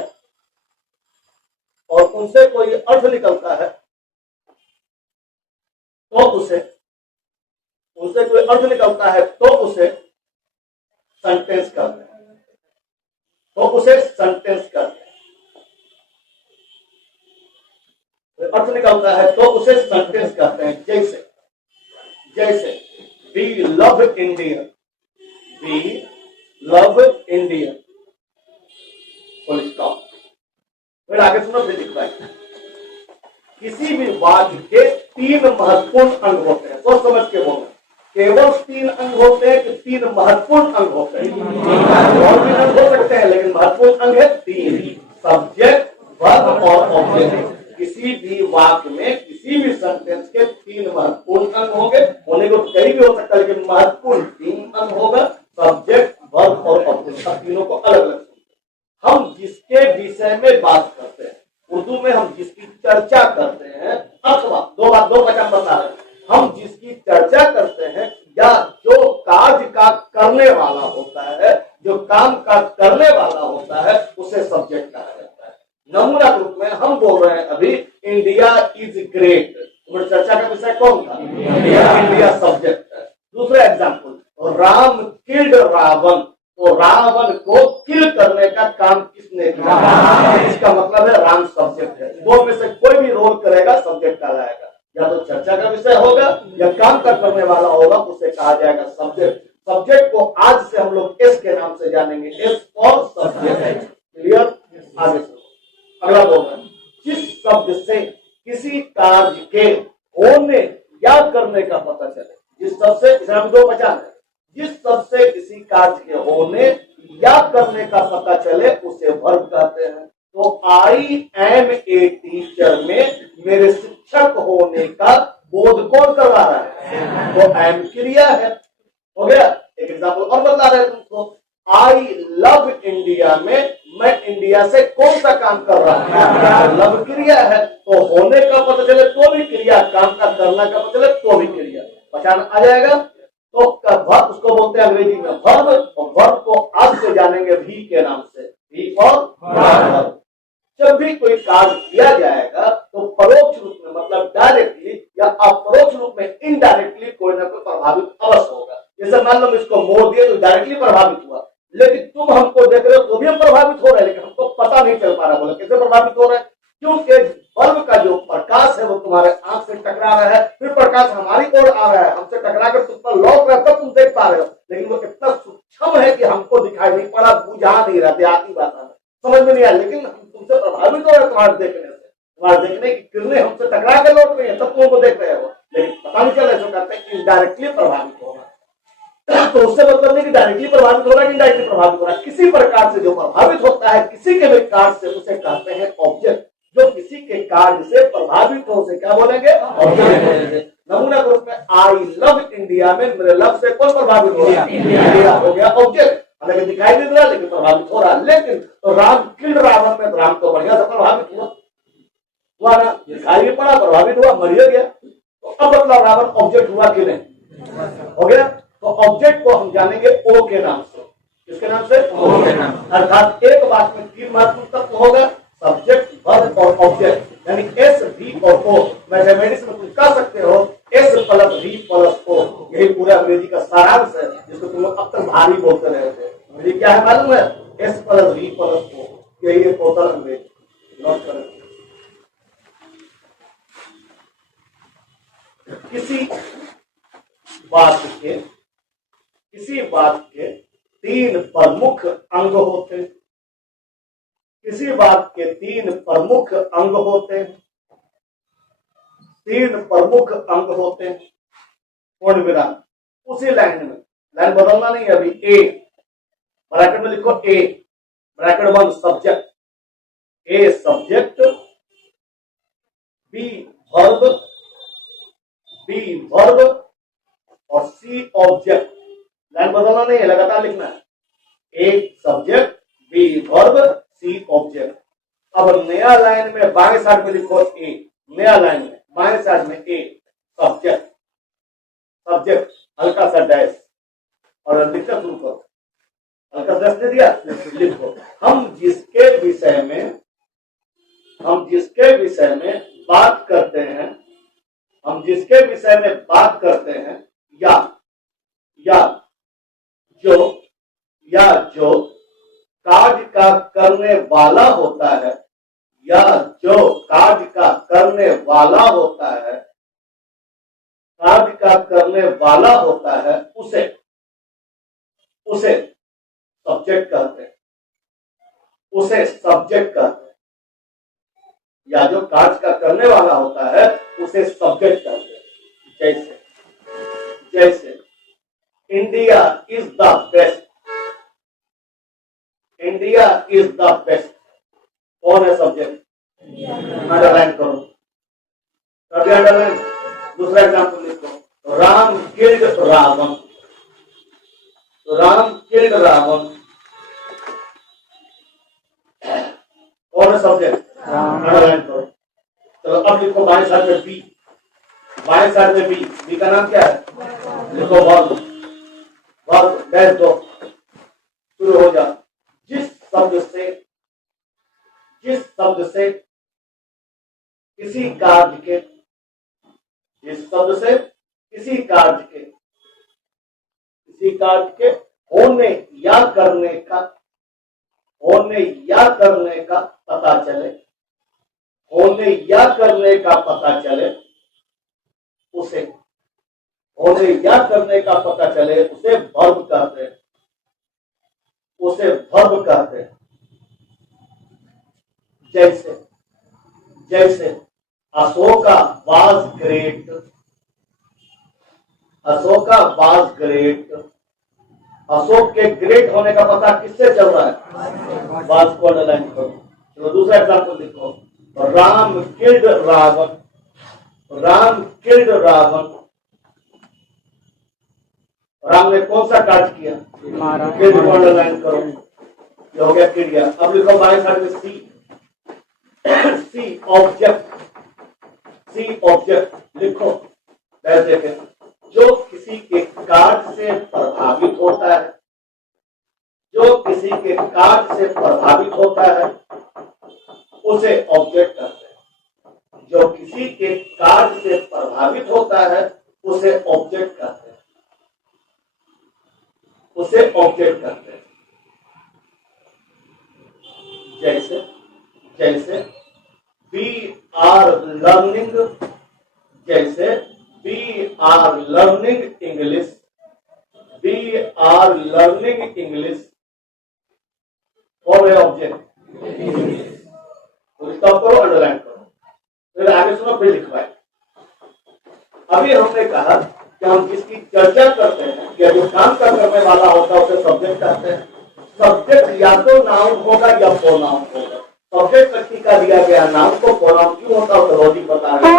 है तो उसे सेंटेंस कहते हैं। अर्थ निकलता है तो उसे सेंटेंस कहते हैं। जैसे we love India, full stop. फिर आगे सुनो, फिर लिख रहा है। किसी भी वाक्य के 3 महत्वपूर्ण अंग होते हैं। सोच समझ के बोलना, केवल 3 अंग होते हैं कि 3 महत्वपूर्ण अंग होते हैं? और भी अंग हो सकते हैं, लेकिन महत्वपूर्ण अंग है 3, सब्जेक्ट, वर्ब और ऑब्जेक्ट। किसी भी वाक्य में, किसी भी सेंटेंस के 3 महत्वपूर्ण अंग होंगे। होने को कहीं भी हो सकता है, लेकिन महत्वपूर्ण 3 अंग होगा, सब्जेक्ट, वर्ब और ऑब्जेक्ट। अब तीनों को अलग अलग। हम जिसके विषय में बात करते हैं, उर्दू में हम जिसकी चर्चा करते हैं, अथवा दो वचन बता रहे हैं, हम जिसकी चर्चा करते हैं या जो कार्य का करने वाला होता है, जो काम का करने वाला होता है, उसे सब्जेक्ट कहा जाता है। नमूना रूप में हम बोल रहे हैं अभी इंडिया इज ग्रेट, तुम्हारी चर्चा का विषय कौन था? इंडिया सब्जेक्ट है। दूसरा एग्जाम्पल, राम किल्ड रावण, तो रावण को किल करने का काम किसने किया? इसका मतलब है राम सब्जेक्ट है। दो में से कोई भी रोल करेगा, सब्जेक्ट कहलाएगा। या तो चर्चा का विषय होगा या काम का करने वाला होगा, उसे कहा जाएगा सब्जेक्ट। सब्जेक्ट को आज से हम लोग एस के नाम से जानेंगे, एस फॉर सब्जेक्ट। क्लियर? आगे सुनो, अगला बोलना, जिस शब्द से किसी कार्य के होने या करने का पता चले, जिस शब्द से, दो पहचान है, जिस शब्द से किसी कार्य के होने या करने का पता चले उसे वर्ब कहते हैं। तो आई एम ए टीचर में मेरे शिक्षक होने का बोध कौन करवा रहा है? वो एम क्रिया है। हो गया? एक एग्जाम्पल और बता रहे हैं तुमको, आई लव इंडिया में मैं इंडिया से कौन सा काम कर रहा हूं? लव क्रिया है। तो होने का पता चले तो भी क्रिया, काम का करना का पता चले तो भी क्रिया। पहचान आ जाएगा? तो वर्ब उसको बोलते हैं अंग्रेजी में वर्ब, और वर्ब को आज से जानेंगे भी के नाम से, भी और वर्ब। जब भी कोई कार्य किया जाएगा तो परोक्ष रूप में, मतलब डायरेक्टली या अपरोक्ष रूप में, इनडायरेक्टली कोई ना कोई प्रभावित अवश्य होगा। जैसे मान लो इसको मोड़ दिए तो डायरेक्टली प्रभावित हुआ, लेकिन तुम हमको देख रहे हो तो भी हम प्रभावित हो रहे हैं, लेकिन हमको पता नहीं चल पा रहा। बोले कैसे प्रभावित हो रहे हैं? क्योंकि बल्ब का जो प्रकाश है वो तुम्हारे आंख से टकरा रहा है, फिर प्रकाश हमारी ओर आ रहा है, हमसे टकरा कर तुम पर लौट रहा है, तब तुम देख पा रहे हो। लेकिन वो इतना सूक्ष्म है कि हमको दिखाई नहीं पड़ा, बुझा नहीं रहा, देहाती बात है, समझ में नहीं आया। लेकिन हम तुमसे प्रभावित हो रहे तुम्हारे देखने से, तुम्हारे देखने की किरणें हमसे टकरा के लौट रही है, तब तुमको देख रहे हो, लेकिन पता नहीं चल रहा है। कहते हैं इनडायरेक्टली प्रभावित होगा। तो उससे मतलब नहीं कि डायरेक्टली प्रभावित हो रहा है, इनडायरेक्टली प्रभावित हो रहा है। किसी प्रकार से जो प्रभावित होता है किसी के भी कार्य से, उसे कहते हैं ऑब्जेक्ट। जो किसी के कार्य से प्रभावित हो उसे क्या बोलेंगे? ऑब्जेक्ट बोलेंगे। नमूना के रूप में आई लव इंडिया में मेरे लव से कौन प्रभावित हो रहा है? इंडिया हो गया ऑब्जेक्ट। हालांकि दिखाई नहीं दे रहा लेकिन प्रभावित हो रहा है। लेकिन तो राम किल्ड रावण में राम तो बढ़िया से प्रभावित हुआ ना, दिखाई नहीं पड़ा, प्रभावित हुआ, मर गया। तो अब मतलब रावण ऑब्जेक्ट हुआ कि नहीं? हो गया। तो ऑब्जेक्ट को हम जानेंगे ओ के नाम से। किसके नाम से? ओ के नाम। अर्थात एक बात में 3 महत्वपूर्ण तत्व होगा, सब्जेक्ट, वर्ब और ऑब्जेक्ट। यानी एस वी और ओ। मैथमेटिक्स में तुम कह सकते हो S plus V plus O. यही पूरा अंग्रेजी का सारांश है जिसको तुम लोग अब तक भारी बोलते रहे थे। अंग्रेजी क्या है मालूम है? S plus V plus O. यही है टोटल अंग्रेजी। नोट करें। किसी बात के तीन प्रमुख अंग होते हैं। किसी बात के तीन प्रमुख अंग होते हैं। तीन प्रमुख अंग होते हैं। पूर्ण विराम। उसी लाइन में, लाइन बदलना नहीं है अभी। ए ब्रैकेट में लिखो, A bracket one subject, A subject, B verb, B verb और सी ऑब्जेक्ट। लाइन बदलना नहीं है, लगातार लिखना है। A subject, B verb, C object. अब नया लाइन में बाएं साइड में लिखो ए। नया लाइन में बाएं साइड में ए सब्जेक्ट, सब्जेक्ट हल्का सा डैश और लिखना शुरू करो। हल्का सा डैश दे दिया, लिखो हम जिसके विषय में बात करते हैं, हम जिसके विषय में बात करते हैं या जो कार्य का करने वाला होता है, या जो कार्य का करने वाला होता है, कार्य का करने वाला होता है उसे सब्जेक्ट कहते हैं। उसे सब्जेक्ट कहते हैं। या जो कार्य का करने वाला होता है उसे सब्जेक्ट कहते हैं। जैसे India is the best. India is the best कौन है सब्जेक्ट? अंडरलाइन करो। कभी अंडरलाइन। दूसरा एग्जाम्पल लिखो, राम किल्ड रावण। तो राम किल्ड रावण कौन है सब्जेक्ट? अंडरलाइन करो। चलो अब लिखो बाएं साइड में बी। बाएं साइड में बी, बी का नाम क्या है? लिखो वर्ब। वर्ब डैश दो, शुरू हो जा। जिस शब्द से किसी कार्य के, जिस शब्द से किसी कार्य के होने या करने का पता चले, होने या करने का पता चले उसे, होने या करने का पता चले उसे वर्ब कहते हैं। उसे वर्ब कहते हैं। जैसे Ashoka was great. Ashoka was great. Ashok के ग्रेट होने का पता किससे चल रहा है? वाज को अंडरलाइन करो। चलो दूसरा एग्जाम्पल लिखो, राम किल्ड रावण। राम किल्ड रावण। राम ने कौन सा कार्य किया? किल्ड को अंडरलाइन करो। ये हो गया क्रिया। अब लिखो बाएं साइड में सी। सी ऑब्जेक्ट। सी ऑब्जेक्ट लिखो, देखें जो किसी के कार्य से प्रभावित होता है, जो किसी के कार्य से प्रभावित होता है उसे ऑब्जेक्ट कहते हैं। जो किसी के कार्य से प्रभावित होता है उसे ऑब्जेक्ट कहते हैं। उसे ऑब्जेक्ट कहते हैं। जैसे वी आर लर्निंग। जैसे we are learning English. We are learning English for a object. Stop करो, अंडरलाइन करो, फिर आगे सुनो, फिर लिखवाए। अभी हमने कहा कि हम जिसकी चर्चा करते हैं या जो काम का करने वाला होता है उसे सब्जेक्ट कहते हैं। सब्जेक्ट या तो नाउन होगा या प्रोनाउन होगा। सब्जेक्ट व्यक्ति का दिया गया नाउन को प्रोनाउन क्यों होता है लॉजिक बता रहे हैं।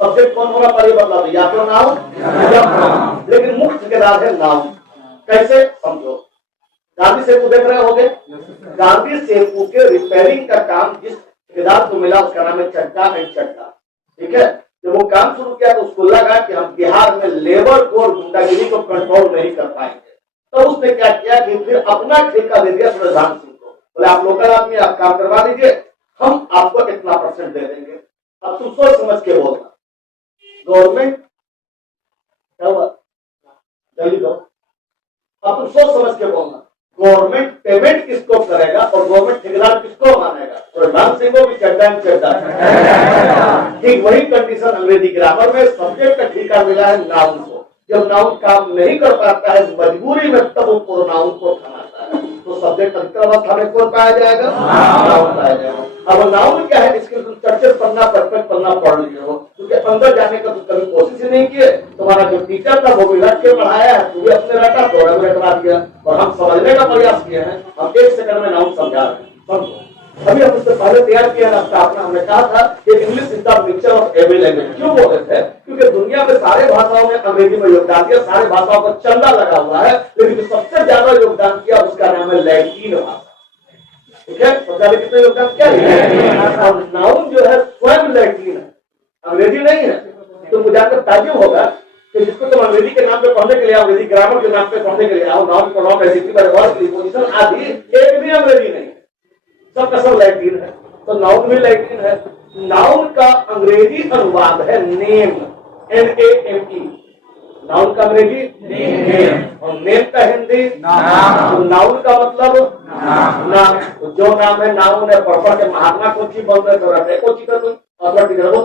सब्जेक्ट कौन होगा पहले बता दो, या तो नाउन या प्रोनाउन, लेकिन मुख्य ठेकेदार है नाउन। कैसे समझो, गांधी सेतु देख रहे होगे। गांधी सेतु के रिपेयरिंग का काम जिस ठेकेदार को मिला उसका नाम है चड्डा एंड चड्डा। ठीक है, जब वो काम शुरू किया तो उसको लगा कि हम बिहार में लेबर को और गुंडागिरी को कंट्रोल नहीं कर पाएंगे। तो उसने क्या किया कि फिर अपना ठेका दे दिया प्रधान सिंह को। बोले आप लोकल आदमी, आप काम करवा दीजिए, हम आपको इतना % दे देंगे। अब तुम सोच समझ के बोलना। गवर्नमेंट क्या हुआ, जल्दी दो। अब तुम सोच समझ के बोलना, गवर्नमेंट पेमेंट किसको करेगा और गवर्नमेंट ठेकेदार किसको मानेगा? प्रधान सिंह को भी चड्डा ठीक वही कंडीशन अंग्रेजी ग्रामर में सब्जेक्ट का ठेका मिला है नाउन को। जब नाउन काम नहीं कर पाता है मजबूरी में, तब वो प्रोनाउन को थमाता है। तो सब्जेक्ट अधिकतर अवस्था में कौन पाया जाएगा? नाउन पाया जाएगा। अब नाउन क्या है, इसके तुम चर्चित पन्ना परफेक्ट पन्ना पढ़ लिए हो, क्योंकि अंदर जाने का तुम कभी कोशिश ही नहीं किए। तुम्हारा जो टीचर था वो भी रट के पढ़ाया है, तू भी अपने रटा थोड़ा भी रटवा दिया, और हम समझने का प्रयास किए हैं। हम 1 सेकंड में नाउन समझा रहे हैं, समझो। अभी हम उससे पहले तैयार किया रास्ता अपना, हमने कहा था कि English is the mixture of every language. क्यों बोले थे? क्योंकि दुनिया में सारे भाषाओं में अंग्रेजी में योगदान दिया, सारे भाषाओं को चंदा लगा हुआ है, लेकिन जो सबसे ज्यादा योगदान किया उसका नाम है लैटिन भाषा। ठीक है, सबसे कितना योगदान क्या है? और नाउन जो है स्वयं लैटिन है, अंग्रेजी नहीं है। तो मुझे आपको ताज्जुब होगा कि जिसको तुम अंग्रेजी के नाम पे पढ़ने के लिए आओ, अंग्रेजी ग्रामर के नाम पे पढ़ने के लिए आओ, noun pronoun adjective verb preposition आदि, एक भी अंग्रेजी नहीं है, सबका सब लैटिन है। तो नाउन भी लैटिन है। नाउन का अंग्रेजी अनुवाद है नेम, NAME। नाउन का अंग्रेजी नेम, और नेम का हिंदी नाम। तो नाउन का मतलब नाम। जो नाम है नाउन है। पढ़ के महात्मा को चीज बोल रहे को चीज कर तो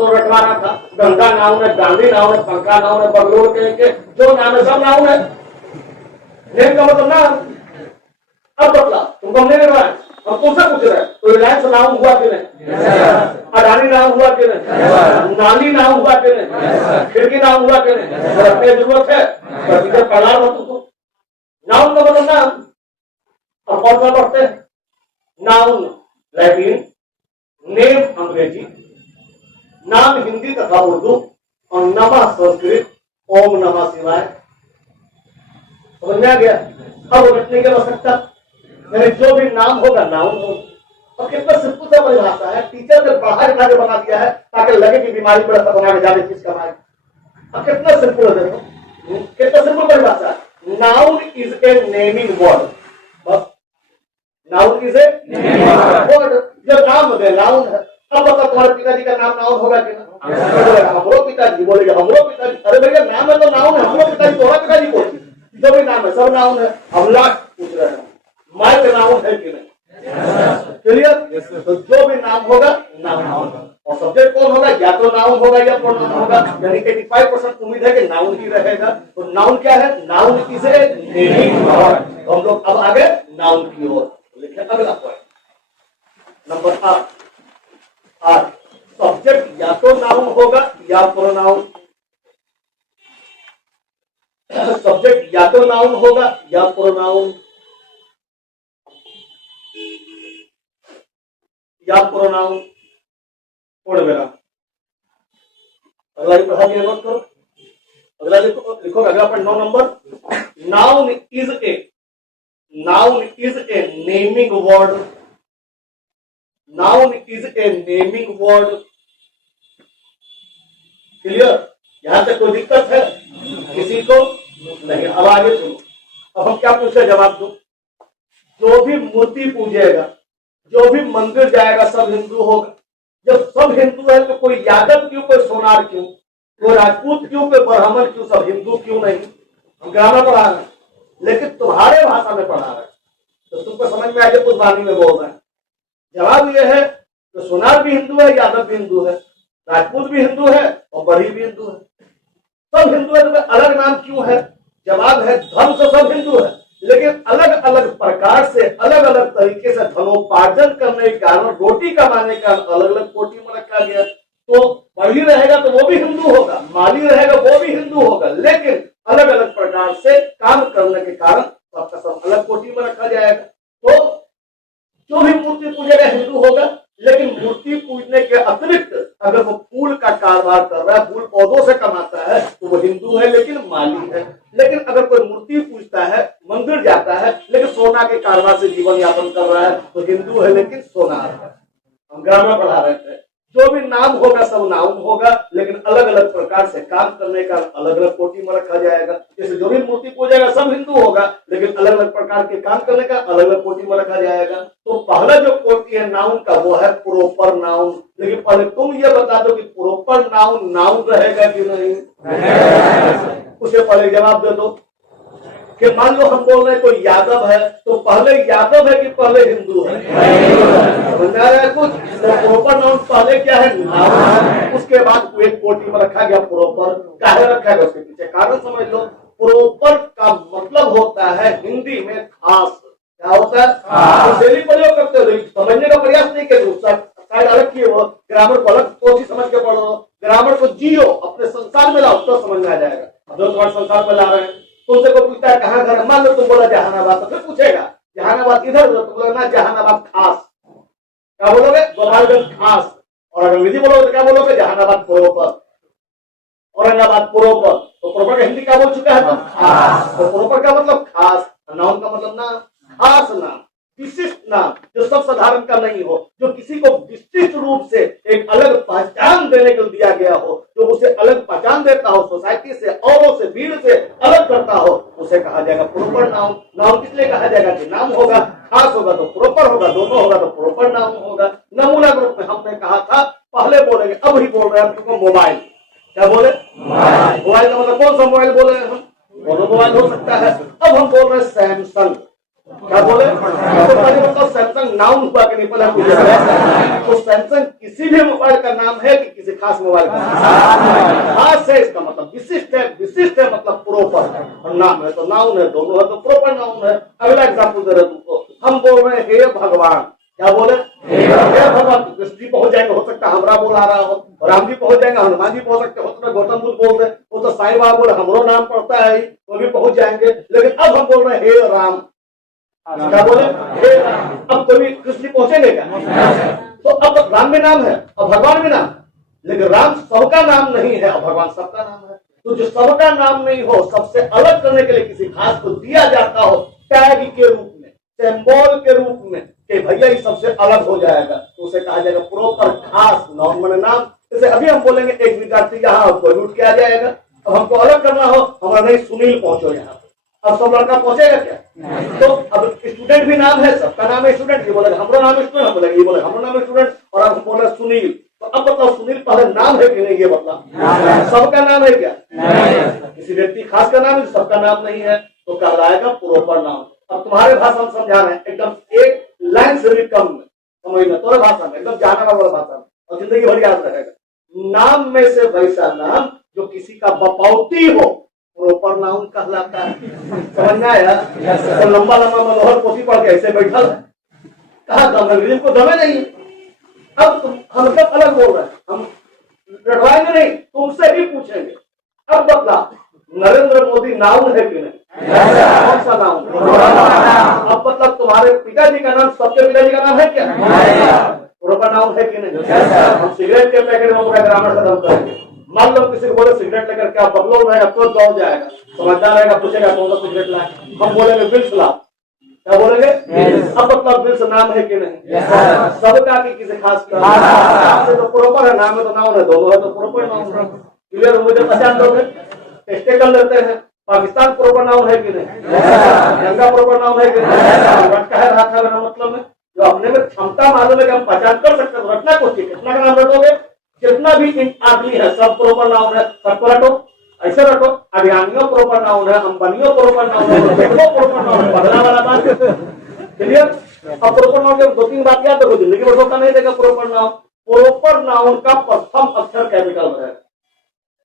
रखवाना था। गंगा नाउन है, गांधी नाउन है, पंखा नाउन है, बगलोर के जो नाम है सब नाउन है। नेम का मतलब नाम। अब बतला तुमको हमने नहीं बताया, हम तुमसे पूछ रहे हैं। तो रिलायंस नाउन हुआ कि नहीं? अडानी नाउन हुआ कि नहीं? नाली नाउन हुआ कि नहीं? खिड़की नाउन हुआ कि नहीं? रखने की जरूरत है? पढ़ा हो तुमको नाउन का मतलब नाम। अब कौन सा पढ़ते हैं? नाउन लैटिन, नेम अंग्रेजी, नाम हिंदी तथा उर्दू, और नमः संस्कृत, ओम नमः शिवाय। समझ में आ गया? अब रटने की आवश्यकता, यानी जो भी नाम होगा नाउन होगा। और कितना सिंपल सा परिभाषा है, टीचर ने पढ़ा लिखा के बना दिया है ताकि लगे कि बीमारी बड़ा खतरनाक ज्यादा चीज कमाए। अब कितना सिंपल है, देखो कितना सिंपल परिभाषा है। Noun is a naming word, बस noun is a naming word. जो नाम है नाउन है। अब बताओ तुम्हारे पिताजी का नाम नाउन होगा कि ना? हमरो पिताजी बोलेगा, हमरो पिताजी। अरे भैया नाम है तो नाउन है, हमरो पिताजी तुम्हारा पिताजी बोल, जो भी नाम है सब नाउन है। अब लास्ट पूछ रहे हैं माय का नाउन है कि नहीं? क्लियर? तो जो भी नाम होगा नाउन, और सब्जेक्ट कौन होगा? या तो नाउन होगा या प्रोनाउन होगा। यानी 85% उम्मीद है कि नाउन ही रहेगा। तो नाउन क्या है? Noun is a naming word. तो हम लोग अब आगे नाउन की ओर लिखे। अगला पॉइंट नंबर 8। सब्जेक्ट या तो नाउन होगा या प्रोनाउन। सब्जेक्ट या तो नाउन होगा या प्रोनाउन, या प्रोनाउन। पूर्ण विराम। अगला पढ़ा दिया, नोट करो। अगला लिखो अगला point 9 number. Noun is a naming word. Noun is a naming word. Clear? यहां तक कोई दिक्कत है किसी को? नहीं। अब आगे सुनो। अब हम क्या पूछे, जवाब दो। जो भी मूर्ति पूजेगा, जो भी मंदिर जाएगा, सब हिंदू होगा। जब सब हिंदू है तो कोई यादव क्यों, कोई सोनार क्यों, कोई राजपूत क्यों, कोई ब्राह्मण क्यों, सब हिंदू क्यों नहीं? हम ग्रामर पढ़ा रहे हैं, लेकिन तुम्हारे भाषा में पढ़ा रहे हैं, तो तुमको समझ में आगे कुछ वाणी में बोल रहे हैं। जवाब यह है तो सोनार भी हिंदू है, यादव भी हिंदू है, राजपूत भी हिंदू है, और बड़ी भी हिंदू है। सब हिंदू है तो अलग नाम क्यों है? जवाब है धर्म से सब हिंदू है, लेकिन अलग अलग प्रकार से, अलग अलग तरीके से धनोपार्जन करने के कारण, रोटी कमाने का अलग अलग कोटि में रखा गया। तो बड़ी रहेगा तो वो भी हिंदू होगा, माली रहेगा वो भी हिंदू होगा, लेकिन अलग अलग प्रकार से काम करने के कारण सबका सब अलग कोटि में रखा जाएगा। तो जो भी मूर्ति पूजेगा हिंदू होगा, लेकिन मूर्ति पूजने के अतिरिक्त अगर वो फूल का कारोबार कर रहा है, फूल पौधों से कमाता है, तो वो हिंदू है लेकिन माली है। लेकिन अगर कोई मूर्ति पूजता है, मंदिर जाता है, लेकिन सोना के कारोबार से जीवन यापन कर रहा है, तो हिंदू है लेकिन सोनार है। ग्रामर पढ़ा रहे थे, जो भी नाम होगा सब नाउन होगा, लेकिन अलग अलग प्रकार से काम करने करने का अलग अलग कोटि में रखा जाएगा। जैसे जो भी मूर्ति पूजेगा सब हिंदू होगा, लेकिन अलग अलग प्रकार के काम करने का अलग अलग कोटि में रखा जाएगा। तो पहला जो कोटि है नाउन का वो है प्रॉपर नाउन। लेकिन पहले तुम ये बता दो कि प्रॉपर नाउन नाउन रहेगा कि नहीं, उसे पहले जवाब दे दो। कि मान लो हम बोल रहे हैं कोई यादव है, तो पहले यादव है कि पहले हिंदू है? समझ में आ रहा है कुछ? तो प्रॉपर नाउन पहले क्या है? नाउन। उसके बाद एक कोटि में रखा गया प्रॉपर। काहे रखा गया उसके पीछे कारण समझ लो। प्रॉपर का मतलब होता है हिंदी में खास। क्या होता है? तो डेली प्रयोग करते हो, समझने का प्रयास नहीं करते, शायद अलग किए हो, ग्रामर को अलग कोशिश समझ के पढ़ो, ग्रामर को जियो, अपने संसार में लाओ तो समझ में आ जाएगा। जो तुम्हारे संसार में ला रहे हैं, तुमसे कोई पूछता है कहाँ घर, मान लो तुम बोला जहानाबाद, तो फिर पूछेगा जहानाबाद इधर, तो बोला ना जहानाबाद खास। क्या बोलोगे? गोपालगंज खास। और अगर विधि बोलोगे तो क्या बोलोगे? Jehanabad proper, Aurangabad proper. तो प्रॉपर का हिंदी क्या बोल चुका है? तो खास। तो प्रॉपर का मतलब खास, नाउन का मतलब ना खास नाम, विशिष्ट नाम, जो सब साधारण का नहीं हो, जो किसी को विशिष्ट रूप से एक अलग पहचान देने के लिए दिया गया हो, जो उसे अलग पहचान देता हो, सोसाइटी से, औरों से, भीड़ से अलग करता हो, उसे कहा जाएगा प्रॉपर नाउन। नाउन किस लिए कहा जाएगा? कि नाम होगा, खास होगा तो प्रॉपर होगा, दोनों होगा तो प्रॉपर नाउन होगा। नमूना ग्रुप में हमने कहा था पहले बोलेंगे, अब ही बोल रहे हैं तुमको मोबाइल। क्या बोले? मोबाइल का मतलब कौन सा मोबाइल बोले हम? दोनों मोबाइल हो सकता है। अब हम बोल रहे हैं सैमसंग। क्या बोले? तो पहले मतलब सैमसंग नाउन हुआ कि नहीं? पहले तो सैमसंग किसी भी मोबाइल का नाम है कि किसी खास मोबाइल का? खास है, इसका मतलब विशिष्ट है। विशिष्ट है मतलब प्रॉपर है, और नाम है तो नाउन है, दोनों है तो प्रॉपर नाउन है। अगला एग्जाम्पल दे रहे तुमको, हम बोल रहे हैं हे भगवान। क्या बोले? हे भगवान। कृष्ण जी पहुंच जाएंगे, हो सकता है हमरा बोल आ रहा हो, राम जी पहुंच जाएंगे, हनुमान जी पहुंच सकते हो सकता है गौतम बुद्ध बोल रहे, वो तो साईं बाबा बोले हमरो नाम पड़ता है, वो भी पहुंच जाएंगे। लेकिन अब हम बोल रहे हैं हे राम। क्या बोले? हे राम। अब कोई कृष्ण पहुंचेंगे क्या? तो अब राम भी नाम है और भगवान भी नाम, लेकिन राम सबका नाम नहीं है और भगवान सबका नाम है। तो जो सबका नाम नहीं हो, सबसे अलग करने के लिए किसी खास को दिया जाता हो टैग के रूप में, सिंबल के रूप में, कि भैया ये सबसे अलग हो जाएगा, तो उसे कहा जाएगा प्रॉपर खास नाउन माने नाम। जैसे अभी हम बोलेंगे एक विद्यार्थी यहाँ कोई रूट किया जाएगा, अब हमको अलग करना हो, हमारा नहीं सुनील पहुंचो यहाँ, अब सब लड़का पहुंचेगा क्या? तो अब स्टूडेंट भी नाम है, सबका नाम है स्टूडेंट, ये बोलेगा हमारा नाम है स्टूडेंट, बोलेगा ये बोले हमारा नाम है स्टूडेंट, और अब हम बोले सुनील। तो अब बताओ सुनील पहले नाम है कि नहीं? ये मतलब सबका नाम है क्या? किसी व्यक्ति खास का नाम है, सबका नाम नहीं है, तो कहलाएगा प्रॉपर नाउन। अब तुम्हारे भाषा में समझा रहे हैं, एकदम एक लाइन से भी कम में समझना, तुम्हारे भाषा में एकदम जाने वाला भाषा में, और जिंदगी भर याद रहेगा। नाम में से वैसा नाम जो किसी का बपौती हो, प्रॉपर नाउन कहलाता है। समझ में आया? तो लंबा लंबा मनोहर पोथी पढ़ के ऐसे बैठा है, कहा दम अंग्रेजी को दमे नहीं। अब तुम हम सब अलग बोल रहे हैं, हम रटवाएंगे नहीं, तुमसे भी पूछेंगे। अब बतला नरेंद्र मोदी नाउन है कि नहीं? कौन सा नाउन? अब मतलब तुम्हारे पिताजी का नाम सबके पिताजी का नाम है क्या? प्रॉपर नाउन है कि नहीं? हम सिगरेट के पैकेट में पूरा ग्रामर खत्म करेंगे। मान लो किसी को बोले सिगरेट लेकर क्या बकलोल रहेगा, तो दौड़ जाएगा, समझदार रहेगा, पूछेगा कौन सा सिगरेट लाए, हम बोलेंगे विल्स ला। क्या बोलेंगे? अब मतलब विल्स नाम है कि नहीं? सबका की किसी खास का तो प्रॉपर है, नाम है तो नाउन है, दोनों है तो प्रॉपर नाउन है। क्लियर? मुझे पहचान लोगे टेस्टे कर लेते हैं। पाकिस्तान प्रॉपर नाउन है कि नहीं? गंगा प्रॉपर नाउन है कि नहीं? रटका है रहा था मेरा मतलब है, जो अपने में क्षमता मालूम है कि हम पहचान कर सकते हैं, रटना कुछ कितना का नाम रटोगे, जितना भी आदमी है सब प्रॉपर नाउन है, सबको रटो, ऐसे रटो। अभियानियों प्रॉपर नाउन है, अंबानियों प्रॉपर नाउन है, प्रॉपर नाउन है, बदला वाला बात। क्लियर? अब प्रॉपर नाउन के दो तीन बात याद रखो, जिंदगी में धोखा नहीं देगा। प्रॉपर नाउन, प्रॉपर नाउन का प्रथम अक्षर कैपिटल रहेगा,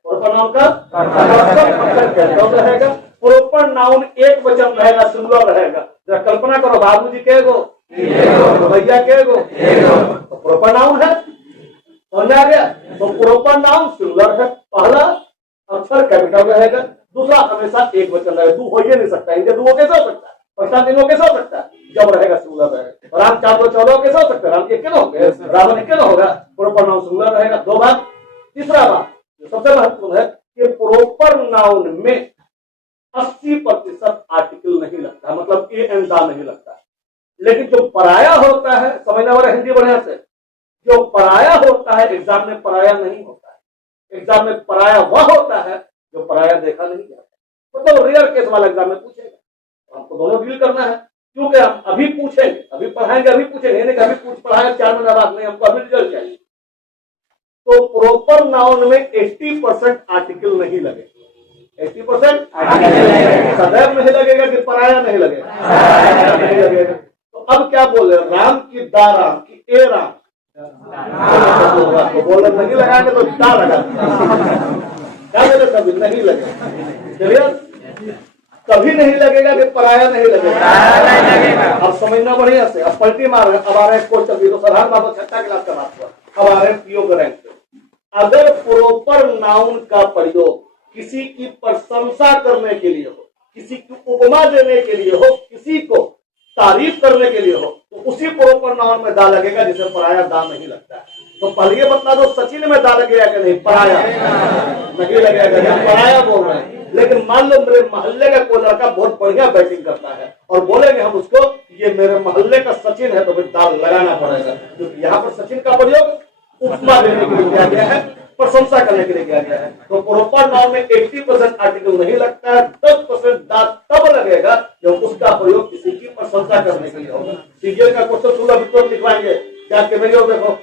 प्रॉपर नाउन का प्रथम अक्षर कैपिटल रहेगा। प्रॉपर नाउन एक वचन रहेगा, सिंगुलर रहेगा। जरा कल्पना करो, बाबूजी के गो, भैया के गो, तो प्रॉपर नाउन है। समझ आ गया? तो प्रॉपर नाउन सिंगुलर है, पहला अक्षर कैपिटल रहेगा, दूसरा हमेशा एक वचन रहेगा। दो हो ही नहीं सकता, इनके दो कैसे हो सकता है? पहचान तीनों कैसे हो सकता है? जब रहेगा सिंगुलर रहेगा। राम 4 2 14 कैसे हो सकता है? राम एक क्यों होंगे? रावण एक क्यों होगा? प्रॉपर नाउन सिंगुलर रहेगा। दो बात। तीसरा बात जो सबसे महत्वपूर्ण है कि प्रॉपर नाउन में 80% आर्टिकल नहीं लगता, मतलब ए एन दा नहीं लगता। लेकिन जो पराया होता है, समझने वाला हिंदी बढ़िया से, जो पराया होता है एग्जाम में पराया नहीं होता है। एग्जाम में पराया वह होता है जो पराया देखा नहीं गया, मतलब रेयर केस वाला एग्जाम में पूछेगा। हमको दोनों डील करना है, क्योंकि हम अभी पूछेंगे, अभी पढ़ाएंगे, अभी पूछेंगे, नहीं अभी पूछ पढ़ाएंगे 4 महीने बाद, नहीं, हमको अभी रिजल्ट चाहिए। तो प्रॉपर नाउन में 80% आर्टिकल नहीं लगेगा। 80% सदैव नहीं लगेगा कि पराया नहीं लगेगा, नहीं लगेगा। तो अब क्या बोले, राम की दा राम की ए राम, तो बोले नहीं लगाएंगे तो दा लगा, क्या बोले कभी नहीं लगेगा। चलिए, कभी नहीं लगेगा कि पराया नहीं लगेगा। अब समझना बढ़िया से, अब पलटी मार रहे, अब आ रहे क्वेश्चन, तो साधारण बात, छठा क्लास का बात हुआ, अब आ रहे पीओ के रैंक पे। अगर प्रॉपर नाउन का प्रयोग किसी की प्रशंसा करने के लिए हो, किसी की उपमा देने के लिए हो, किसी को तारीफ करने के लिए हो, तो उसी प्रॉपर नाउन में दा लगेगा, जिसे पराया दा नहीं लगता है। तो पहले ये बता दो, सचिन में दा लगेगा कि नहीं, पराया नहीं लगेगा, पराया बोल रहे हैं। लेकिन मान लो मेरे मोहल्ले का कोई लड़का बहुत बढ़िया बैटिंग करता है और बोलेंगे हम उसको, ये मेरे मोहल्ले का सचिन है, तो फिर दा लगाना पड़ेगा, क्योंकि यहाँ पर सचिन का प्रयोग उपमा देने के लिए किया गया है, प्रशंसा करने के लिए किया गया है। तो प्रॉपर नाउन में 80% आर्टिकल नहीं लगता है, 10% दा तब लगेगा जब उसका प्रयोग किसी की प्रशंसा करने के लिए होगा। सीजीएल का क्वेश्चन 16 विकल्प लिखवाएंगे, क्या वीडियो देखो।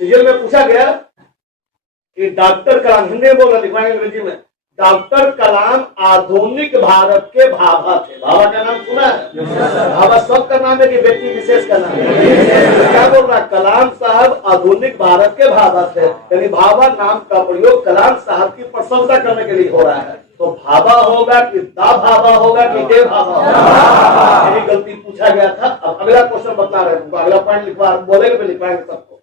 सीजीएल में पूछा गया कि डॉक्टर कलाम, हिंदी में बोल रहे, लिखवाएंगे अंग्रेजी में, डॉक्टर कलाम आधुनिक भारत के भाभा थे। भाभा का नाम सुना है? भाभा सबका नाम है कि व्यक्ति विशेष का नाम है? क्या बोल रहा है, कलाम साहब आधुनिक भारत के भाभा थे, यानी भाभा नाम का प्रयोग कलाम साहब की प्रशंसा करने के लिए हो रहा है। तो भाभा होगा कि दा भाभा होगा कि दे भाभा होगा, यही गलती पूछा गया था। अब अगला क्वेश्चन बता रहे हैं, अगला पॉइंट लिखवा बोलेंगे तो लिखवाएंगे सबको।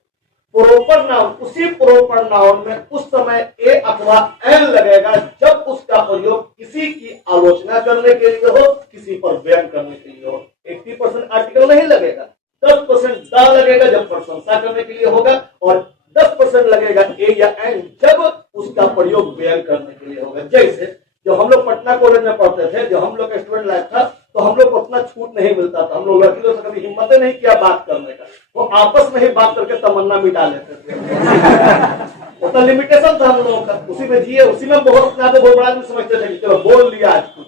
प्रॉपर नाउन, उसी प्रॉपर नाउन में उस समय ए अथवा एन लगेगा जब उसका प्रयोग किसी की आलोचना करने के लिए हो, किसी पर बयान करने के लिए हो। 80% आर्टिकल नहीं लगेगा, 10% दा लगेगा जब प्रशंसा करने के लिए होगा, और 10% लगेगा ए या एन जब उसका प्रयोग बयान करने के लिए होगा। जैसे जो हम लोग पटना कॉलेज में पढ़ते थे, जो हम लोग का स्टूडेंट लाइफ था, तो हम लोग को उतना छूट नहीं मिलता था, हम लोग लड़की लोग से कभी हिम्मत नहीं किया बात करने का, वो आपस में ही बात करके तमन्ना मिटा लेते थे। उतना लिमिटेशन था हम लोगों का, उसी में जिए, उसी में बहुत बहुत बड़ा आदमी समझते थे कि चलो बोल लिया आज कुछ।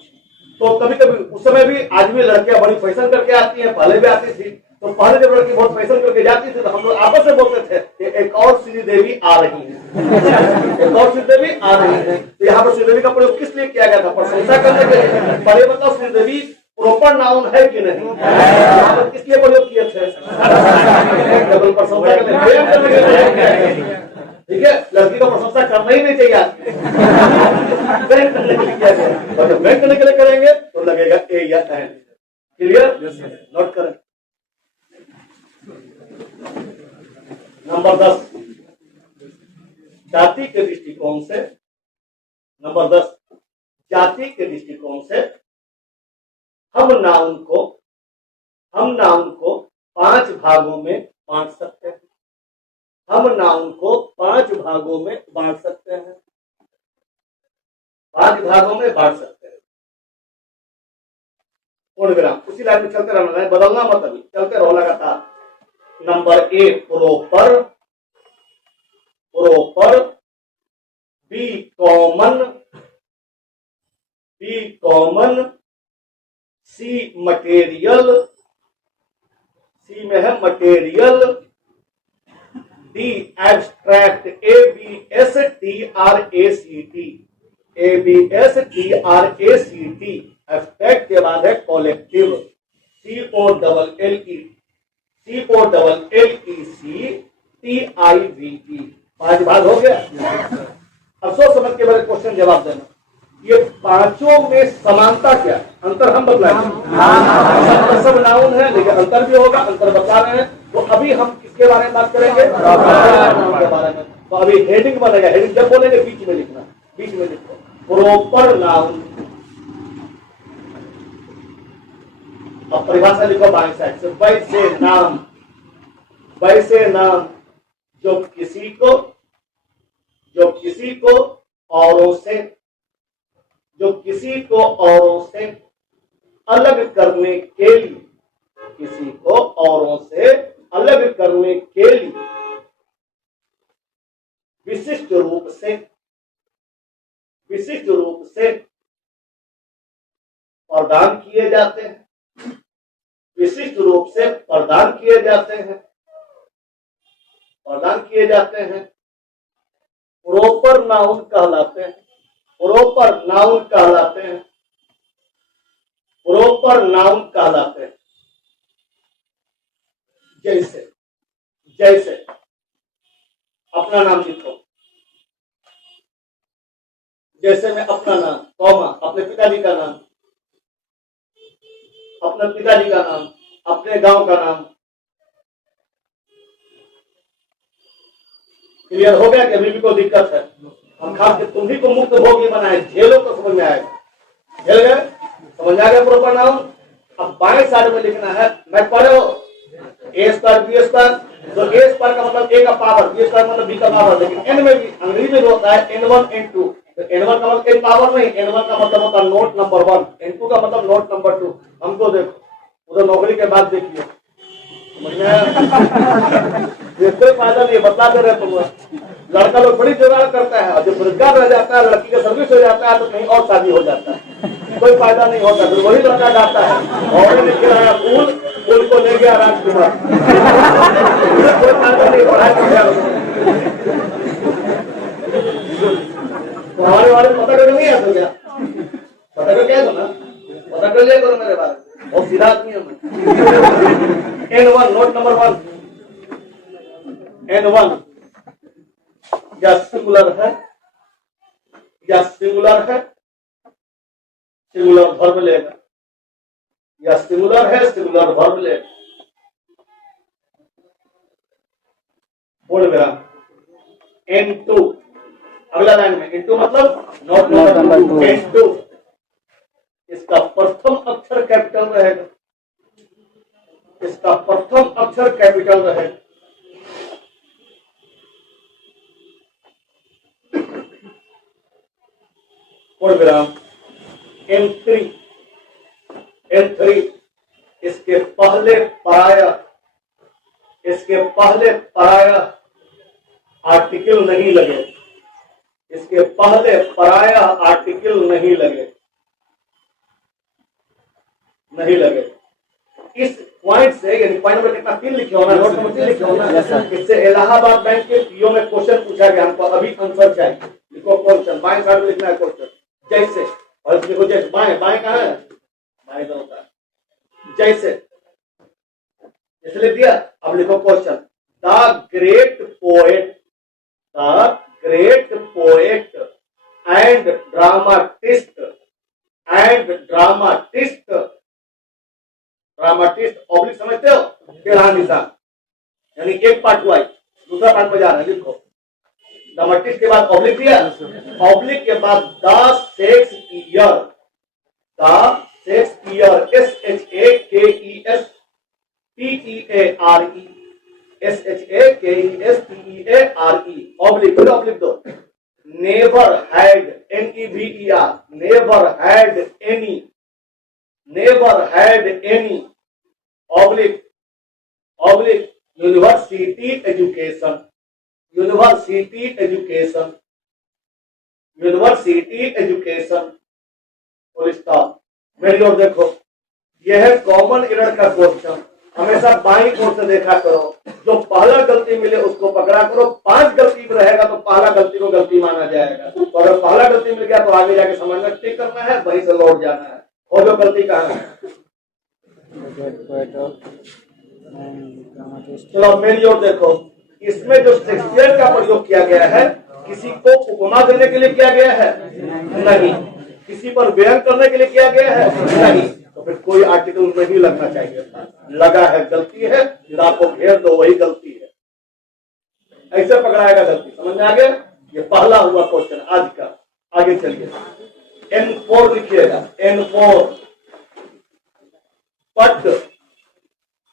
तो कभी कभी उस समय भी, आज भी लड़कियां बड़ी फैशन करके आती हैं, पहले भी आती थी, तो पहले जब लड़की बहुत फैशन करके जाती थी तो हम लोग आपस में बोलते थे कि एक और श्रीदेवी आ रही है, एक और श्रीदेवी आ रही है। तो यहाँ पर श्रीदेवी का प्रयोग किस लिए किया गया था, प्रशंसा करने के लिए। पहले बताओ श्रीदेवी प्रॉपर नाउन है कि नहीं, किस लिए प्रयोग किए थे, केवल प्रशंसा करने के लिए। ठीक है, लड़की को प्रशंसा करना ही नहीं चाहिए, बैंक करने के लिए किया गया, और जब बैंक करने के लिए करेंगे तो लगेगा ए या एन। क्लियर, नोट करें। नंबर 10, जाति के दृष्टिकोण से, नंबर 10, जाति के दृष्टिकोण से हम नाउन को 5 भागों में बांट सकते हैं। हम नाउन को 5 भागों में बांट सकते हैं, 5 भागों में बांट सकते हैं। पूर्ण विराम, उसी लाइन में चलते रहना है, बदलना मत, अभी चलते रहो लगातार। Number A proper, B common, C material, C में है material, D abstract, ABSTRACT, abstract के बाद है कॉलेक्टिव, COLLECTIVT। 5 भाग हो गया। अब सोच समझ के मेरे क्वेश्चन जवाब देना, ये पांचों में समानता क्या, अंतर हम बतलाएंगे। सब नाउन है लेकिन अंतर भी होगा, अंतर बता रहे हैं। तो अभी हम किसके बारे में बात करेंगे, नाउन के बारे में। तो अभी हेडिंग बनेगा, हेडिंग जब बोलेंगे बीच में लिखना, बीच में लिखो प्रॉपर नाउन। अब परिभाषा लिखो बाएं साइड से, वैसे नाम जो किसी को औरों से अलग करने के लिए, किसी को औरों से अलग करने के लिए विशिष्ट रूप से विशिष्ट रूप से प्रदान किए जाते हैं, विशिष्ट रूप से प्रदान किए जाते हैं, प्रदान किए जाते हैं, प्रॉपर नाउन कहलाते हैं, प्रॉपर नाउन कहलाते हैं, प्रॉपर नाउन कहलाते हैं। जैसे जैसे अपना नाम लिखो, जैसे मैं अपना नाम कॉमा अपने पिताजी का नाम, अपने पिताजी का नाम, अपने गांव का नाम। क्लियर हो गया कि अभी भी कोई दिक्कत है? हम खास के तुम्ही को मुक्त भोगी बनाए, झेलो तो समझ में आएगा। झेल गए? समझ आ गया प्रॉपर नाउन? अब बाएं साइड में लिखना है, मैं पढ़ो ए स्क्वायर बी स्क्वायर, तो ए स्क्वायर का मतलब ए का पावर, बी स्क्वायर मतलब बी का पावर, लेकिन एन में भी अंग्रेजी में होता है n1 n2, तो n1 का मतलब n पावर नहीं, n1 का मतलब होता है नोट नंबर 1, n2 का मतलब नोट नंबर 2। हमको देखो उधर नौकरी के बाद देखिए, कोई फायदा नहीं, बता दे रहे तुम। लड़का लोग बड़ी जुगाड़ करता है और जब बेरोजगार रह जाता है, लड़की का सर्विस हो जाता है तो कहीं और शादी हो जाता है, कोई फायदा नहीं होता। फिर वही लड़का गाता है और ने खिलाया फूल, फूल को ले गया राजकुमार। कोई फायदा नहीं, पढ़ाई कर गया। तो हमारे बारे में पता करके नहीं आता क्या? पता कर क्या ना, पता कर लिया करो मेरे बारे में, बहुत सीधा आदमी है मैं। N1 नोट नंबर 1, N1 या सिंगुलर है या सिंगुलर है, सिंगुलर वर्ब लेगा, या सिंगुलर है सिंगुलर वर्ब लेगा। बोल मेरा N2 अगला लाइन में, N2 मतलब नोट नंबर 2, N2 इसका प्रथम अक्षर कैपिटल रहेगा, इसका प्रथम अक्षर कैपिटल रहेगा। और विराम N3, N3 इसके पहले पराया, इसके पहले पराया आर्टिकल नहीं लगे, इसके पहले पराया आर्टिकल नहीं लगे, नहीं लगे। इस पॉइंट से, यानी पॉइंट नंबर कितना 3 लिखे होना, नोट नंबर 3 लिखे होना, इससे इलाहाबाद बैंक के पीओ में क्वेश्चन पूछा गया, हमको अभी आंसर चाहिए। लिखो क्वेश्चन, बाएं साइड में लिखना है क्वेश्चन, जैसे, और लिखो जैसे, बाएं बाएं कहां है? बाएं इधर होता है। जैसे जैसे लिख दिया, अब लिखो question. The great poet, the great poet and dramatist, and dramatist, dramatist oblique समझते हो? तेरह निशान, यानी एक पार्ट हुआ, दूसरा पार्ट में जा रहा है। लिखो ड्रामाटिस्ट के बाद ऑब्लिक दिया, ऑब्लिक के बाद the Shakespeare, the Shakespeare, SHAKESPEARE, oblique oblique दो। Never had, NEVER, never had any, never had any, oblique oblique university education, university education, university education, full stop. मेरी ओर देखो, यह है कॉमन एरर का क्वेश्चन। हमेशा बाईं ओर से देखा करो, जो पहला गलती मिले उसको पकड़ा करो। 5 गलती में रहेगा तो पहला गलती को गलती माना जाएगा, तो अगर पहला गलती मिल गया तो आगे जाके समझना ठीक करना है, वहीं से लौट जाना है। और जो गलती कहाँ है? चलो मेरी ओर देखो, इसमें जो शेक्सपियर का प्रयोग किया गया है, किसी को उपमा देने के लिए किया गया है? नहीं। किसी पर व्यंग करने के लिए किया गया है? नहीं। तो फिर कोई आर्टिकल नहीं लगना चाहिए था, लगा है, गलती है, फिर आपको घेर दो, वही गलती है। ऐसे पकड़ाएगा गलती, समझ में आ गया? ये पहला हुआ क्वेश्चन आज का। आगे चलिए, N4 लिखिएगा, N4, बट,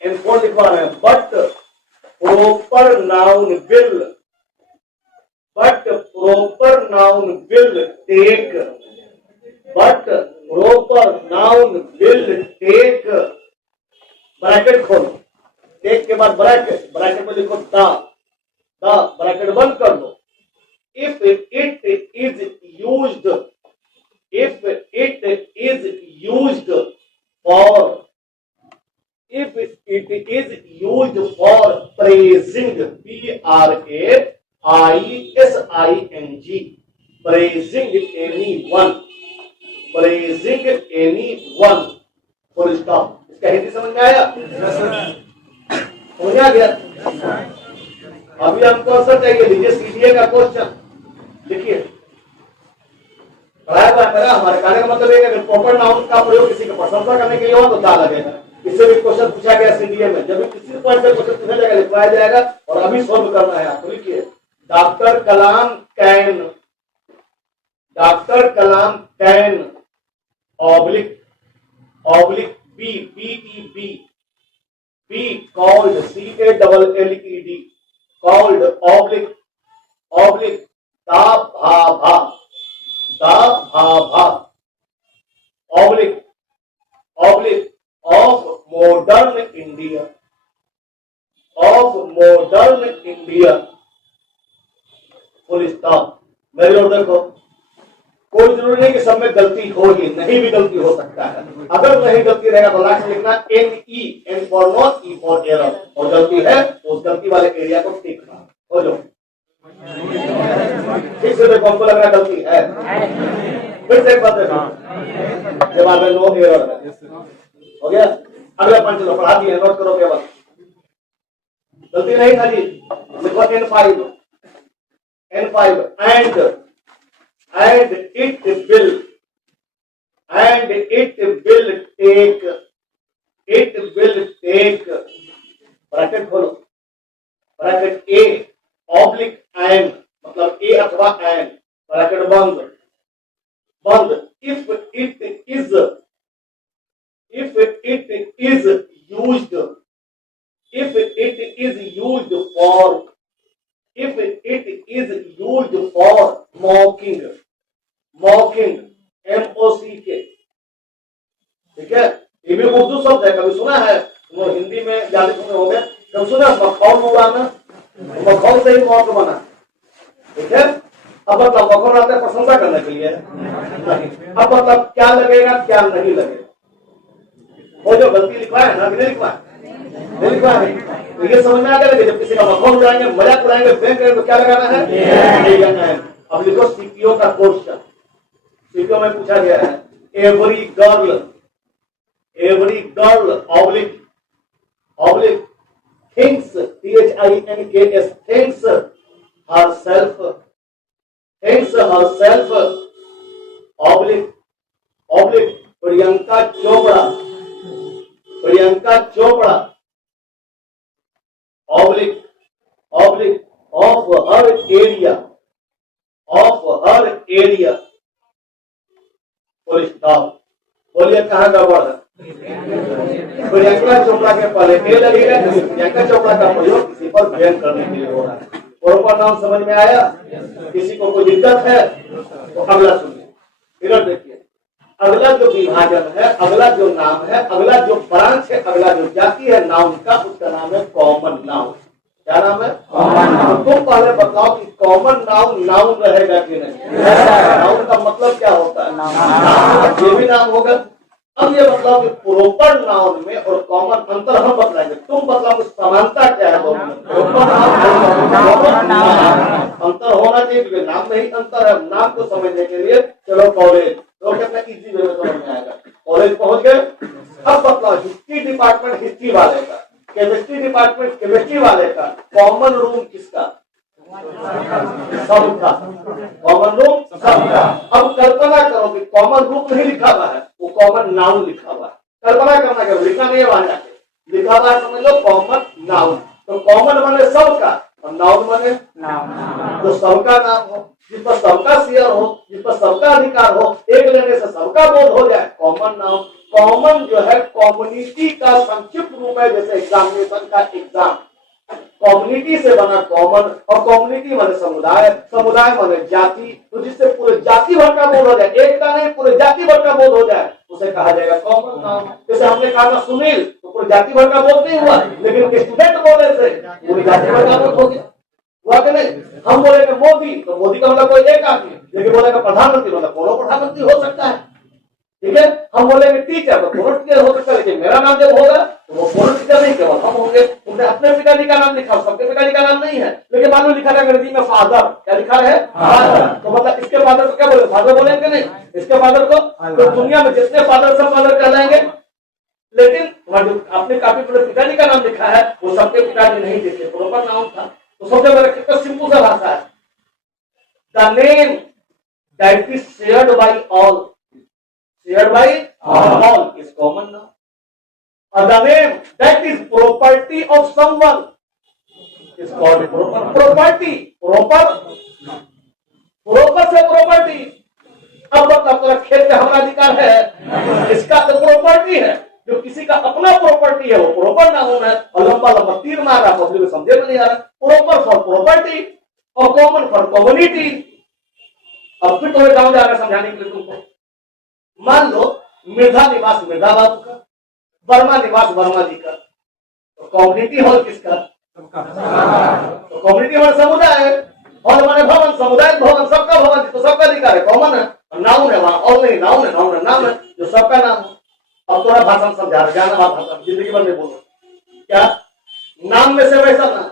N4 लिखवा रहे हैं, but proper noun will, but proper noun will take, but proper noun will take, bracket खोलो, टेक के बाद ब्रैकेट, ब्रैकेट में लिखो द, ब्रैकेट बंद कर दो। If it is used it is used for praising, PRAISING, praising any one, praising any one, full stop. इसका हिंदी समझ में आया? समझ आ गया? अभी हमको आंसर चाहिए, लीजिए सीडीए का क्वेश्चन लिखिए। पढ़ाया हुआ है मेरा, हमारे कहने का मतलब है कि प्रॉपर नाउन का प्रयोग किसी की प्रशंसा करने के लिए हो तो दा लगेगा। इससे भी क्वेश्चन पूछा गया सीडीए में, जब भी किसी पॉइंट से क्वेश्चन पूछा जाएगा लिखवाया जाएगा और अभी सॉल्व करना है आपको। लिखिए, doctor Kalam can, doctor Kalam can oblique be, be called, CALLED, called oblique the Bhabha, oblique of modern India, full stop. मेरी ओर देखो, कोई जरूरी नहीं कि सब में गलती हो ही, नहीं भी गलती हो सकता है। अगर नहीं गलती रहेगा तो लास्ट में लिखना NE, N for not, E for error, और गलती है तो उस गलती वाले एरिया को टिक करना। हो जाओ ठीक से देखो, हमको लग रहा गलती है, फिर से एक बात देखो, जवाब में नो एरर है। हो गया? अगला पंच लो, पढ़ा दिए, नोट करो केवल, गलती नहीं था जी। लिखो N5 and it will take bracket खोलो, ब्रैकेट A ऑब्लिक एन, मतलब A अथवा एन, ब्रैकेट बंद, if it is used for mocking, MOCK, ठीक है? ये भी उर्दू शब्द है, कभी सुना है? वो हिंदी में ज्यादा सुने होंगे, कभी सुना मखौल उड़ाना, मखौल से ही मौत बना, ठीक है? अब मतलब मखौल आते हैं प्रशंसा करने के लिए नहीं। अब मतलब क्या लगेगा क्या नहीं लगेगा, वो जो गलती लिखवा है ना, नहीं लिखवा है, नहीं लिखवा है, तो ये समझ में आ गया कि जब किसी का मखौल उड़ाएंगे, मजाक उड़ाएंगे, बैंक करेंगे तो क्या लगाना है? अब लिखो सीपीओ का क्वेश्चन, सीपीओ में पूछा गया है, every girl oblique thinks, THINKS, thinks herself oblique Priyanka Chopra oblique of her area full stop. बोलिए कहाँ गड़बड़ है? प्रियंका चोपड़ा के पहले ए लगेगा, प्रियंका चोपड़ा का प्रयोग किसी पर व्यंग करने के लिए हो रहा है। प्रॉपर नाम समझ में आया? किसी को कोई दिक्कत है तो अगला सुनिए, फिर देखिए। अगला जो विभाजन है, अगला जो नाम है, अगला जो ब्रांच है, अगला जो जाति है नाउन का, उसका नाम है कॉमन नाउन। क्या नाम है? Common noun. तुम पहले बताओ कि कॉमन नाउन रहेगा कि नहीं? नाउन का मतलब क्या होता है? नाम, ये भी नाम होगा। अब ये मतलब कि प्रॉपर नाउन में और कॉमन अंतर हम बतलाएंगे, तुम बताओ समानता क्या है दोनों में? अंतर होना चाहिए क्योंकि नाम में ही अंतर है। नाम को समझने के लिए चलो कॉलेज, तो कितना इजी वे में समझ में आएगा। कॉलेज पहुंच गए, अब बताओ हिस्ट्री डिपार्टमेंट हिस्ट्री वाले का, केमिस्ट्री डिपार्टमेंट केमिस्ट्री वाले का, कॉमन रूम किसका? सबका। कॉमन रूम सबका। अब कल्पना करो कि कॉमन रूम नहीं लिखा हुआ है, वो कॉमन नाउन लिखा हुआ है। कल्पना करना क्या, लिखा नहीं है वहां जाके, लिखा हुआ है, समझ लो कॉमन नाउन। तो कॉमन माने सबका और नाउन माने तो सबका नाम हो, जिस पर सबका शेयर हो, जिस पर सबका अधिकार हो, एक लेने से सबका बोध हो जाए, कॉमन नाउन। कॉमन जो है कम्युनिटी का संक्षिप्त रूप है, जैसे एग्जामिनेशन का एग्जाम कम्युनिटी से बना कॉमन, और कम्युनिटी माने समुदाय, समुदाय माने जाति, तो जिससे पूरे जाति भर का बोध हो जाए, एक का नहीं पूरे जाति भर का बोध हो जाए, उसे कहा जाएगा कॉमन नाउन। जैसे हमने कहा था सुनील, तो पूरे जाति भर का बोध नहीं हुआ, लेकिन स्टूडेंट बोले से पूरी जाति भर का बोध हो गया, हुआ कि नहीं? हम बोलेंगे मोदी, तो मोदी का मतलब कोई एक आदमी, लेकिन बोलेगा प्रधानमंत्री, मतलब कोनो प्रधानमंत्री हो सकता है, ठीक है? हम बोलेंगे टीचर, तो दोनों टीचर हो सकता है, लेकिन मेरा नाम जब होगा तो वो दोनों टीचर नहीं, केवल हम होंगे। उनने अपने पिताजी का नाम लिखा, सबके पिताजी का नाम नहीं है, लेकिन मालूम लिखा है अंग्रेजी में फादर, क्या लिखा है फादर, तो मतलब इसके फादर को क्या बोले, फादर बोलेंगे नहीं, इसके फादर को। तो दुनिया में जितने फादर सब फादर कहलाएंगे, लेकिन आपने काफी बड़े पिताजी का नाम लिखा है, वो सबके पिताजी नहीं लिखे, प्रॉपर नाम था। तो सबसे बड़ा कितना सिंपल सा भाषा है, the name that is shared by all, shared by all is common now. Or the name that is property of someone is called proper property. Proper से property. अब मतलब खेत में हमारा अधिकार है, इसका तो प्रॉपर्टी है, जो किसी का अपना प्रॉपर्टी है वो प्रॉपर नाउन है। और लंबा लंबा तीर मार रहा, पब्लिक को समझे में नहीं आ रहा। प्रॉपर फॉर प्रॉपर्टी और कॉमन फॉर कम्युनिटी। अब फिर तुम्हें गाँव जा रहा है समझाने के लिए तुमको। मान लो मृधा निवास मृधा बाबू का, वर्मा निवास वर्मा जी का, तो कम्युनिटी हॉल किसका? तो कम्युनिटी हॉल समुदाय है, हॉल माने भवन, समुदाय भवन, सबका भवन, तो सबका अधिकार है, कॉमन है। नाउन है वहां, हॉल नहीं, नाउन है, नाउन है, नाम है जो सबका नाम है। अब थोड़ा भाषा समझा रहे, ज्ञान भाषा जिंदगी भर में बोलो क्या नाम में से वैसा ना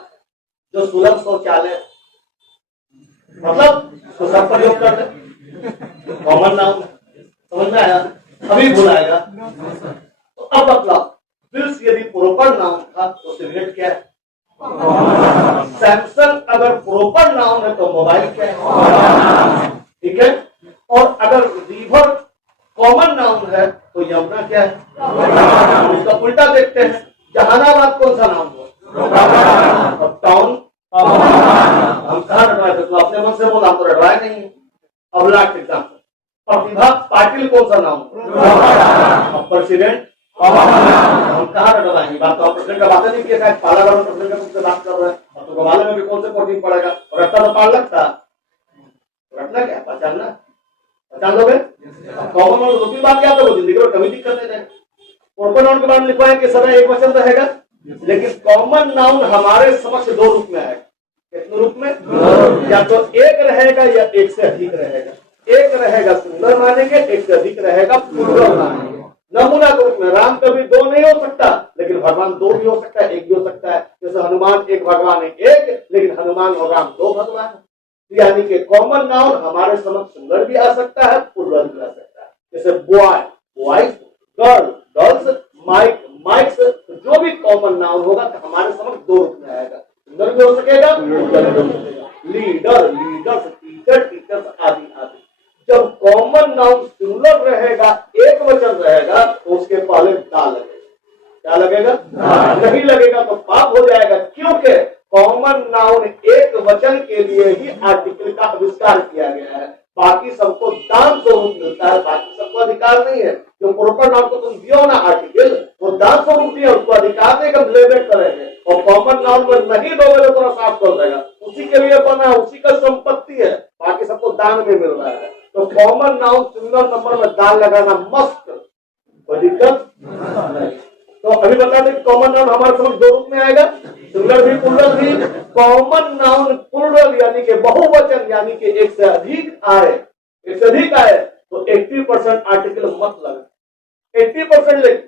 जो सुलभ शौचालय, मतलब तो सब प्रयोग करते, कॉमन नाउन है, समझ में आया? अभी बुलाएगा तो अब मतलब फिल्स यदि प्रॉपर नाउन था तो सिगरेट क्या है? सैमसंग अगर प्रॉपर नाउन है तो मोबाइल क्या है? ठीक है। और अगर रिवर कॉमन नाउन है तो यमुना क्या है? उसका उल्टा देखते हैं, जहानाबाद कौन सा नाउन हो? टाउन हम कहा रटवाए थे, तो अपने मन से बोला, हम तो रटवाए नहीं। अब लास्ट एग्जाम्पल, प्रतिभा पाटिल कौन सा नाम? प्रेसिडेंट हम कहा रटवाएंगे, बात तो प्रेसिडेंट का बात नहीं किया, पाला वाला प्रेसिडेंट का मुझसे बात कर रहे हैं, अब तो मालूम है कि कौन से प्रोटीन पड़ेगा, और रटता तो पाल लगता, रटना क्या पहचानना, पहचान लोगे। कॉमन नाउन दो तीन बात क्या तो जिंदगी में कभी दिक्कत नहीं रहेगी। प्रॉपर नाउन के बारे में लिखवाएं कि सदा एक वचन रहेगा, लेकिन कॉमन नाउन हमारे समक्ष दो रूप में आएगा। कितने रूप में? या तो एक रहेगा या एक से अधिक रहेगा। एक रहेगा सिंगुलर मानेंगे, एक से अधिक रहेगा प्लूरल मानेंगे। नमूना के रूप में राम कभी दो नहीं हो सकता, लेकिन भगवान दो भी हो सकता है, एक भी हो सकता है। जैसे हनुमान एक भगवान है एक, लेकिन हनुमान और राम दो भगवान है। यानी कि कॉमन नाउन हमारे समक्ष सिंगुलर भी आ सकता है, प्लूरल भी आ सकता है। जैसे boy boys, girl girls, mic mics, जो भी कॉमन नाउन होगा तो हमारे समक्ष दो रूप में आएगा, सिंगुलर भी हो सकेगा, प्लूरल भी हो सकेगा। लीडर लीडर्स, टीचर टीचर्स, आदि आदि। जब कॉमन नाउन सिंगुलर रहेगा, एक वचन रहेगा, तो उसके पहले दा लगेगा। क्या लगेगा? नहीं लगेगा तो पाप हो जाएगा, क्योंकि कॉमन नाउन एक वचन के लिए ही आर्टिकल का आविष्कार किया गया है। बाकी सबको दान स्वरूप मिलता है, बाकी सबको अधिकार नहीं है। जो प्रॉपर नाउन को तुम दियो ना आर्टिकल, वो दान स्वरूप दिया, उसको अधिकार नहीं हम लेबेट करेंगे। और कॉमन नाउन में नहीं दोगे तो पूरा साफ कर देगा, उसी के लिए बना, उसी का संपत्ति है, बाकी सबको दान में मिल रहा है। तो कॉमन नाउन सिंगल नंबर में दान लगाना मस्त, कोई दिक्कत नहीं। तो अभी बता दें कॉमन नाउन हमारे समझ दो रूप में आएगा, सिंगुलर भी प्लूरल भी। कॉमन नाउन प्लूरल यानी कि बहुवचन, यानी कि एक से अधिक आए, एक से अधिक आए तो 80% आर्टिकल मत लगे, 80% लिख,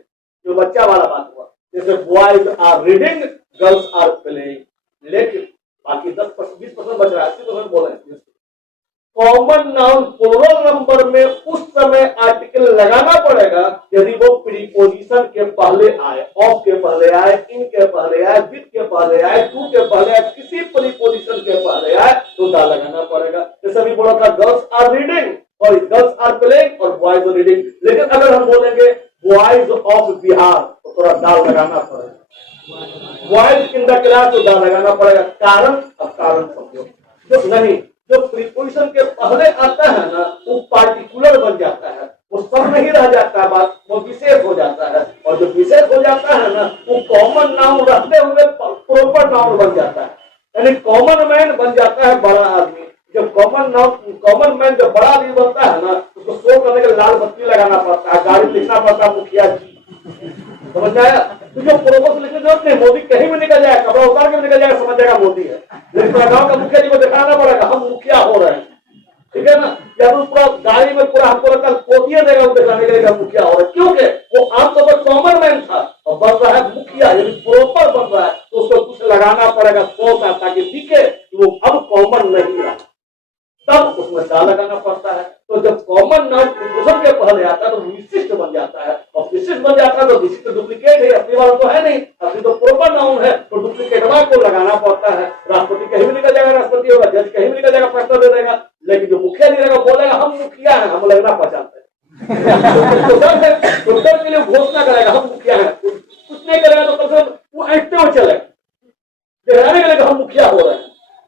जो बच्चा वाला बात हुआ। जैसे boys are reading, girls are playing, लेकिन बाकी 10% 20% बच रहा है, 80% बोले। कॉमन नाउन प्लूरल नंबर में उस समय आर्टिकल लगाना पड़ेगा यदि वो प्रीपोजिशन के पहले आए, ऑफ के पहले आए, इन के पहले आए, विद के पहले आए, टू के पहले आए, किसी प्रीपोजिशन के पहले आए तो दा लगाना पड़ेगा। जैसे अभी बोला था गर्ल्स आर रीडिंग और गर्ल्स आर प्लेइंग और बॉयज आर रीडिंग, लेकिन अगर हम बोलेंगे बॉयज ऑफ बिहार तो थोड़ा दाल लगाना पड़ेगा। बॉयज इन द क्लास तो दाल लगाना पड़ेगा। कारण, अब कारण समझो, जो नहीं, जो प्रीपोजिशन के पहले आता है ना वो पार्टिकुलर बन जाता है, वो सब नहीं रह जाता है, बात वो विशेष हो जाता है। और जो विशेष हो जाता है ना वो कॉमन नाउन रहते हुए प्रॉपर नाउन बन जाता है, यानी कॉमन मैन बन जाता है बड़ा आदमी। जब कॉमन मैन जब बड़ा आदमी बनता है ना उसको शो करने के लाल बत्ती लगाना पड़ता है, गाड़ी लिखना पड़ता है मुखिया जी, समझ में आया? तो जो प्रोपोज लिखने जरूरत नहीं, मोदी कहीं भी निकल जाए, कपड़ा उतार के निकल जाएगा, समझ जाएगा मोदी है। लेकिन गाँव का मुखिया जी को दिखाना पड़ेगा हम मुखिया हो रहे हैं, ठीक है ना? या तो पूरा गाड़ी में पूरा हमको लगता है पोतिया देगा दिखाने के लिए मुखिया हो रहे हैं। पहले आता है तो विशिष्ट बन जाता है, और विशिष्ट बन जाता है तो विशिष्ट डुप्लीकेट है, अपनी वाला तो है नहीं, अपनी तो प्रॉपर नाउन है, तो डुप्लीकेटवा को लगाना पड़ता है। राष्ट्रपति कहीं भी निकल जाएगा राष्ट्रपति होगा, जज कहीं भी निकल जाएगा फैसला दे देगा, लेकिन जो मुखिया नहीं रहेगा बोलेगा हम मुखिया हैं, हम लगना पहचानते हैं। तो डर के लिए घोषणा करेगा हम मुखिया हैं, कुछ नहीं करेगा तो कम से कम वो ऐंठते हुए चलेगा, दिखाने के लिए हम मुखिया हो रहे हैं।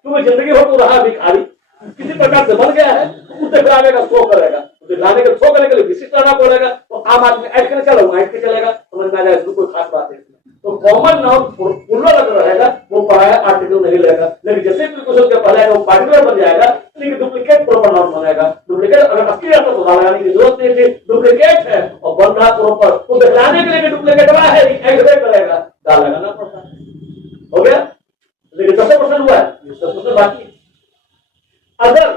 तुम्हें जिंदगी भर तो रहा भिखारी, किसी प्रकार से बन गया है, उस दिखलाने का शो करेगा, दिखलाने का शो करने के लिए विशिष्ट रहना पड़ेगा। तो आम आदमी ऐड करने चलो, ऐड के चलेगा, समझ में आ जाएगा कोई खास बात है इसमें। तो कॉमन नाउन पूरा लग रहेगा, वो पराया आर्टिकल नहीं लेगा, लेकिन जैसे प्रीपोजिशन के पहले वो पार्टिकुलर बन जाएगा, लेकिन डुप्लीकेट प्रॉपर नाउन बनेगा। डुप्लीकेट अगर असली रहता तो लगाने की जरूरत नहीं थी, डुप्लीकेट है और बन रहा प्रॉपर, तो दिखलाने के लिए डुप्लीकेट हुआ है, ऐड करेगा, दाल लगाना पड़ता है। हो गया, लेकिन 10% हुआ है, 10% बाकी है। अगर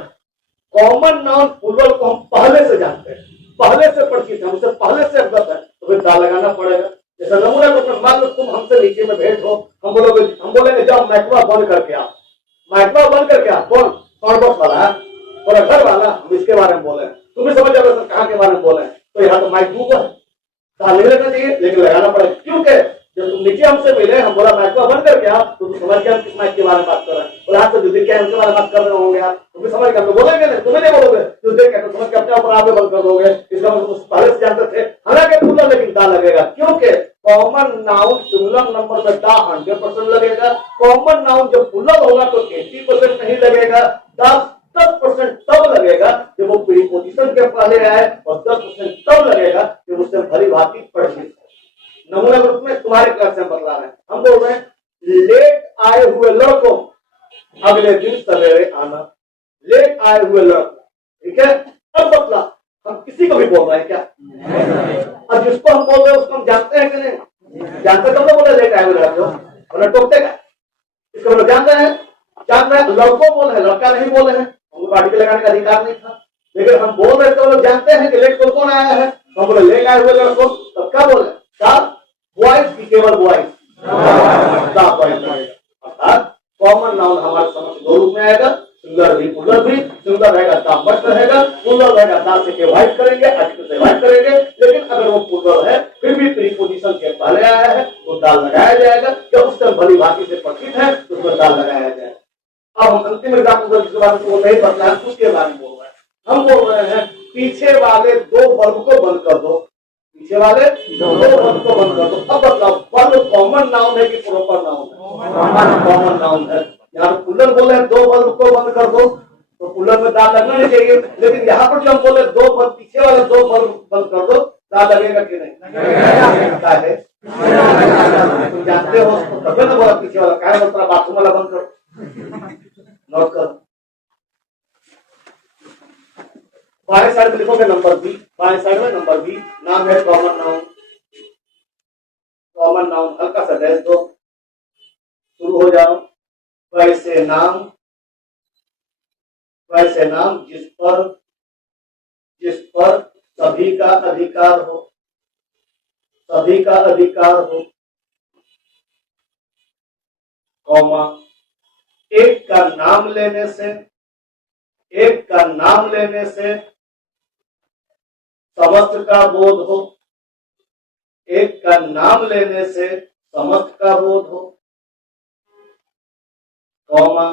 कॉमन नाउन प्लूरल को हम पहले से जानते हैं, पहले से परिचित हैं, उससे पहले से अवगत है, तो फिर दाल लगाना पड़ेगा। जैसे नमूना को मान लो तुम हमसे नीचे में भेंट हो, हम बोलेंगे जाओ माइक्रोवा बंद करके आओ, माइक्रोवा बंद करके आओ, कौन साउंड बॉक्स वाला है, थोड़ा घर वाला, हम इसके बारे में बोले, तुम्हें समझ जाओगे सर कहाँ के बारे में बोले, तो यहाँ तो माइक दूर है, दाल नहीं लगना चाहिए, लेकिन लगाना पड़ेगा। क्योंकि जब तुम नीचे हमसे मिले, हम बोला माइक्रोवा बंद करके आओ, तो तुम समझ गया हम किस माइक के बारे में बात कर रहे हैं, और आप तो देख के हमके बारे में बात कर रहे होंगे, आप तुम्हें समझ गया, तो बोलेंगे नहीं, तुम्हें नहीं बोलोगे, तो देख के तो समझ के अपने ऊपर आप बंद कर दोगे, इसका मतलब पहले से जानते थे। हालांकि पूरा लेकिन दा लगेगा, क्योंकि कॉमन नाउन सिंगुलर नंबर में दा 100% लगेगा। कॉमन नाउन जब प्लूरल होगा तो 80% नहीं लगेगा, 10% तब लगेगा जब वो प्रीपोजिशन के पहले आए, और 10% तब लगेगा जब उससे भली भांति परिचित। नमूना ग्रुप में तुम्हारे क्लास में बतला रहे हैं, हम बोल रहे हैं लेट आए हुए लड़कों अगले दिन सवेरे आना, लेट आए हुए लड़कों, ठीक है। अब बतला, हम किसी को भी बोल रहे हैं क्या? और जिसको हम बोल रहे हैं उसको हम जानते हैं कि नहीं? जानते कब तो बोले लेट आए हुए लड़कों, बोले टोकते का, इसको हम लोग जानते हैं, जान रहे हैं, लड़कों बोल रहे हैं, लड़का नहीं बोले हैं, हमको पार्टी लगाने का अधिकार नहीं था, लेकिन हम बोल रहे तो लोग जानते हैं कि लेट कौन आया है, हम बोले लेट आए हुए लड़कों, तब क्या बोले बॉयज की, केवल बॉयज, अर्थात कॉमन नाउन हमारे समझ दो रूप में आएगा, सिंगुलर भी प्लूरल भी। सिंगुलर रहेगा दा मत रहेगा, प्लूरल रहेगा दा से के वाइट करेंगे, आर्टिकल से वाइट करेंगे, लेकिन अगर वो प्लूरल है फिर भी प्रीपोजिशन के पहले आया है तो दाल लगाया जाएगा, जब उससे भली भांति से परिचित है तो उसमें दाल लगाया जाएगा। अब हम अंतिम एग्जाम्पल जिसके बारे में वो नहीं पता है उसके बारे में बोल रहे हैं, हम बोल रहे हैं पीछे वाले दो वर्ब को बंद कर दो, पीछे वाले दो वर्ब को बंद कर दो। अब बताओ वर्ब कॉमन नाउन है कि प्रॉपर नाउन है? कॉमन नाउन है। यहाँ प्लूरल बोले दो वर्ब को बंद कर दो, तो प्लूरल में दाल लगना नहीं चाहिए, लेकिन यहाँ पर जो हम बोले दो वर्ब, पीछे वाले दो वर्ब बंद कर दो, दाल लगेगा कि नहीं? लगता है, तुम जानते हो तभी ना बोला पीछे वाला, क्या मतलब बाथरूम वाला बंद करो, नोट करो। बाएं साइड में लिखोगे नंबर बी, बाएं साइड में नंबर बी, नाम है कॉमन नाउन, कॉमन नाउन हल्का सा डैश दो, शुरू हो जाओ। वैसे नाम, वैसे नाम जिस पर सभी का अधिकार हो, सभी का अधिकार हो, कॉमा एक का नाम लेने से, एक का नाम लेने से समस्त का बोध हो, एक का नाम लेने से समस्त का बोध हो, कौमा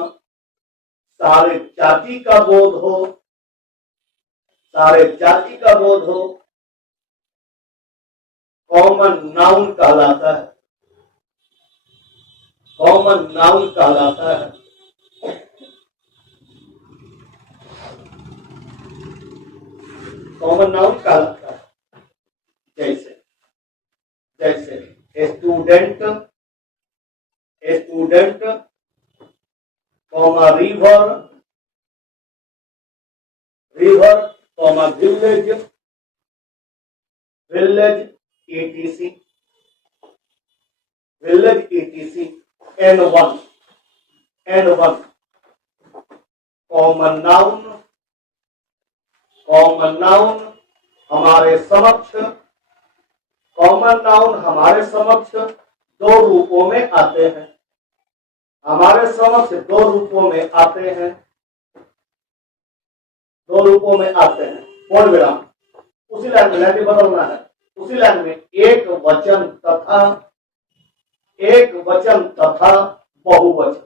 सारे जाति का बोध हो, सारे जाति का बोध हो, कॉमन नाउन कहलाता है, कॉमन नाउन कहलाता है। कॉमन नाउन कहलाता है। जैसे जैसे student, student, comma river, river, comma village, village etc, village etc, N1, N1, common noun, common noun हमारे समक्ष, कॉमन नाउन हमारे समक्ष दो रूपों में आते हैं, हमारे समक्ष दो रूपों में आते हैं, दो रूपों में आते हैं, पूर्ण विराम। उसी लाइन में लाइन बदलना है, उसी लाइन में एक वचन तथा बहुवचन,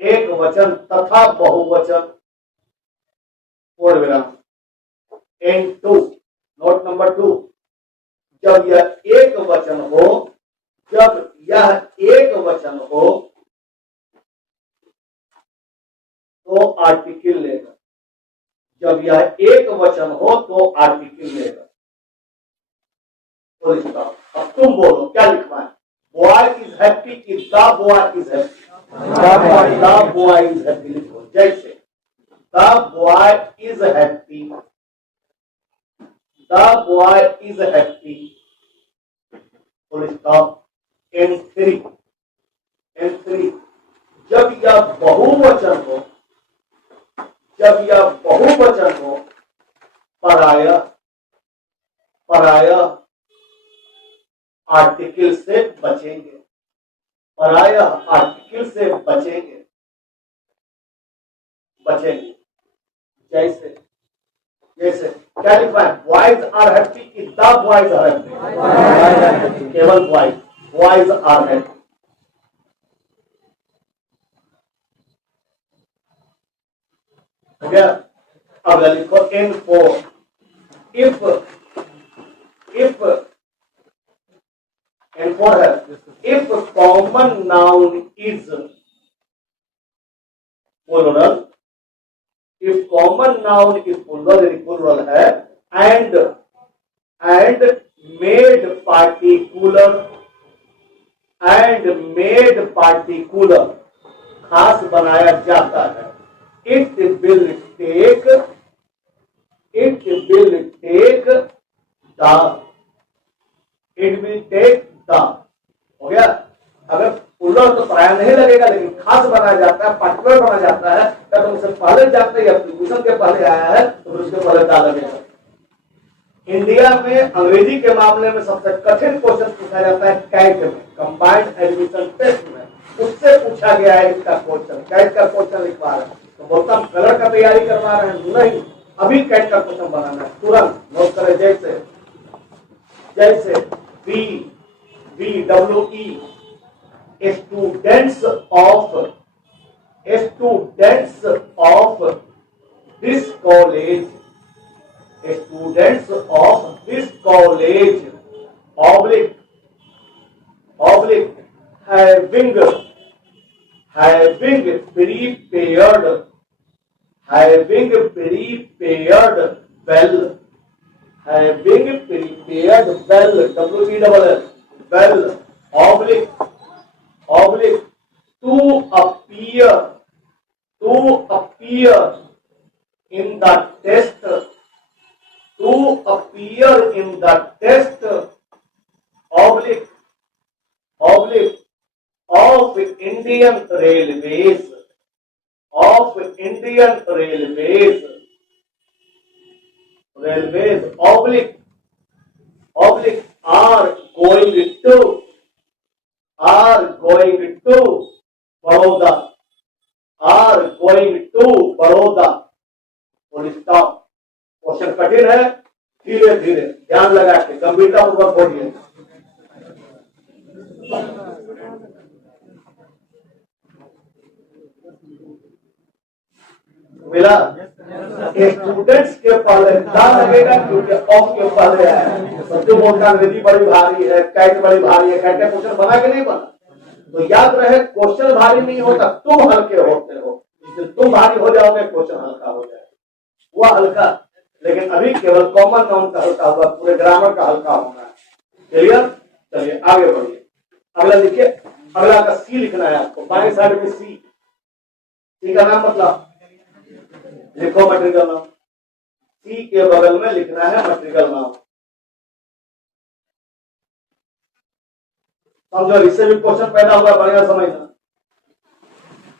एक वचन तथा बहुवचन, पूर्ण विराम। एंड 2, नोट नंबर 2, जब यह एक वचन हो, जब यह एक वचन हो तो आर्टिकल लेगा, जब यह एक वचन हो तो आर्टिकल लेगा। तो लिखता हूं, अब तुम बोलो क्या लिखना है। बॉय इज हैप्पी कि the boy is happy, the boy is happy लिखो। जैसे the boy is happy, the boy is happy, तो लिखता हूं एंड 3, जब यह बहुवचन हो, जब यह बहुवचन हो, पराया आर्टिकल से बचेंगे, पराया आर्टिकल से बचेंगे। जैसे क्या लिखा है, बॉयज आर हैप्पी कि द बॉयज आर हैप्पी, केवल बॉयज आर हैप्पी। हो गया। अब लिखो इन 4, इफ एंड 4 है, if common noun is plural, if common noun is plural, यदि प्लूरल है, एंड मेड पार्टिकुलर खास बनाया जाता है, इट विल टेक द, हो गया। अगर प्लूरल तो प्राय नहीं लगेगा, लेकिन खास बनाया जाता है, पार्टिकुलर बनाया जाता है, तो उससे पहले जाते हैं, प्रीपोजिशन के पहले आया है तो उसके पहले द लगेगा। इंडिया में अंग्रेजी के मामले में सबसे कठिन क्वेश्चन पूछा जाता है कैट में, कंबाइंड एडमिशन टेस्ट में, उससे पूछा गया है इसका क्वेश्चन। कैट का क्वेश्चन लिखवा रहे हैं तो बोलता हम कलर का तैयारी करवा रहे हैं, नहीं, अभी कैट का क्वेश्चन बनाना है, तुरंत नोट करें। जैसे BWE, students of this college, students of this college, oblique having prepared well, well, oblique, to appear in the test, oblique of Indian Railways, oblique are going to Baroda, full stop. Question कठिन है, धीरे धीरे ध्यान लगा के गंभीरता पूर्वक पढ़िए। मिला? स्टूडेंट्स के पहले दा लगेगा क्योंकि ऑफ के पहले है। बच्चों बोलता अंग्रेजी बड़ी भारी है, कैट बड़ी भारी है, कैट का क्वेश्चन बना के नहीं बना। तो याद रहे क्वेश्चन भारी नहीं होता, तुम हल्के होते हो। तुम भारी हो जाओगे क्वेश्चन हल्का हो जाए, वह हल्का। लेकिन अभी केवल कॉमन नाउन का हल्का हुआ, पूरे ग्रामर का हल्का होना है। क्लियर? चलिए आगे बढ़िए। अगला लिखिए, अगला का सी लिखना है आपको। बाएं साइड में सी, सी का नाम मतलब लिखो मटेरियल नाम। सी के बगल में लिखना है मटेरियल नाम। समझो, इससे भी क्वेश्चन पैदा हुआ, बढ़िया समझना।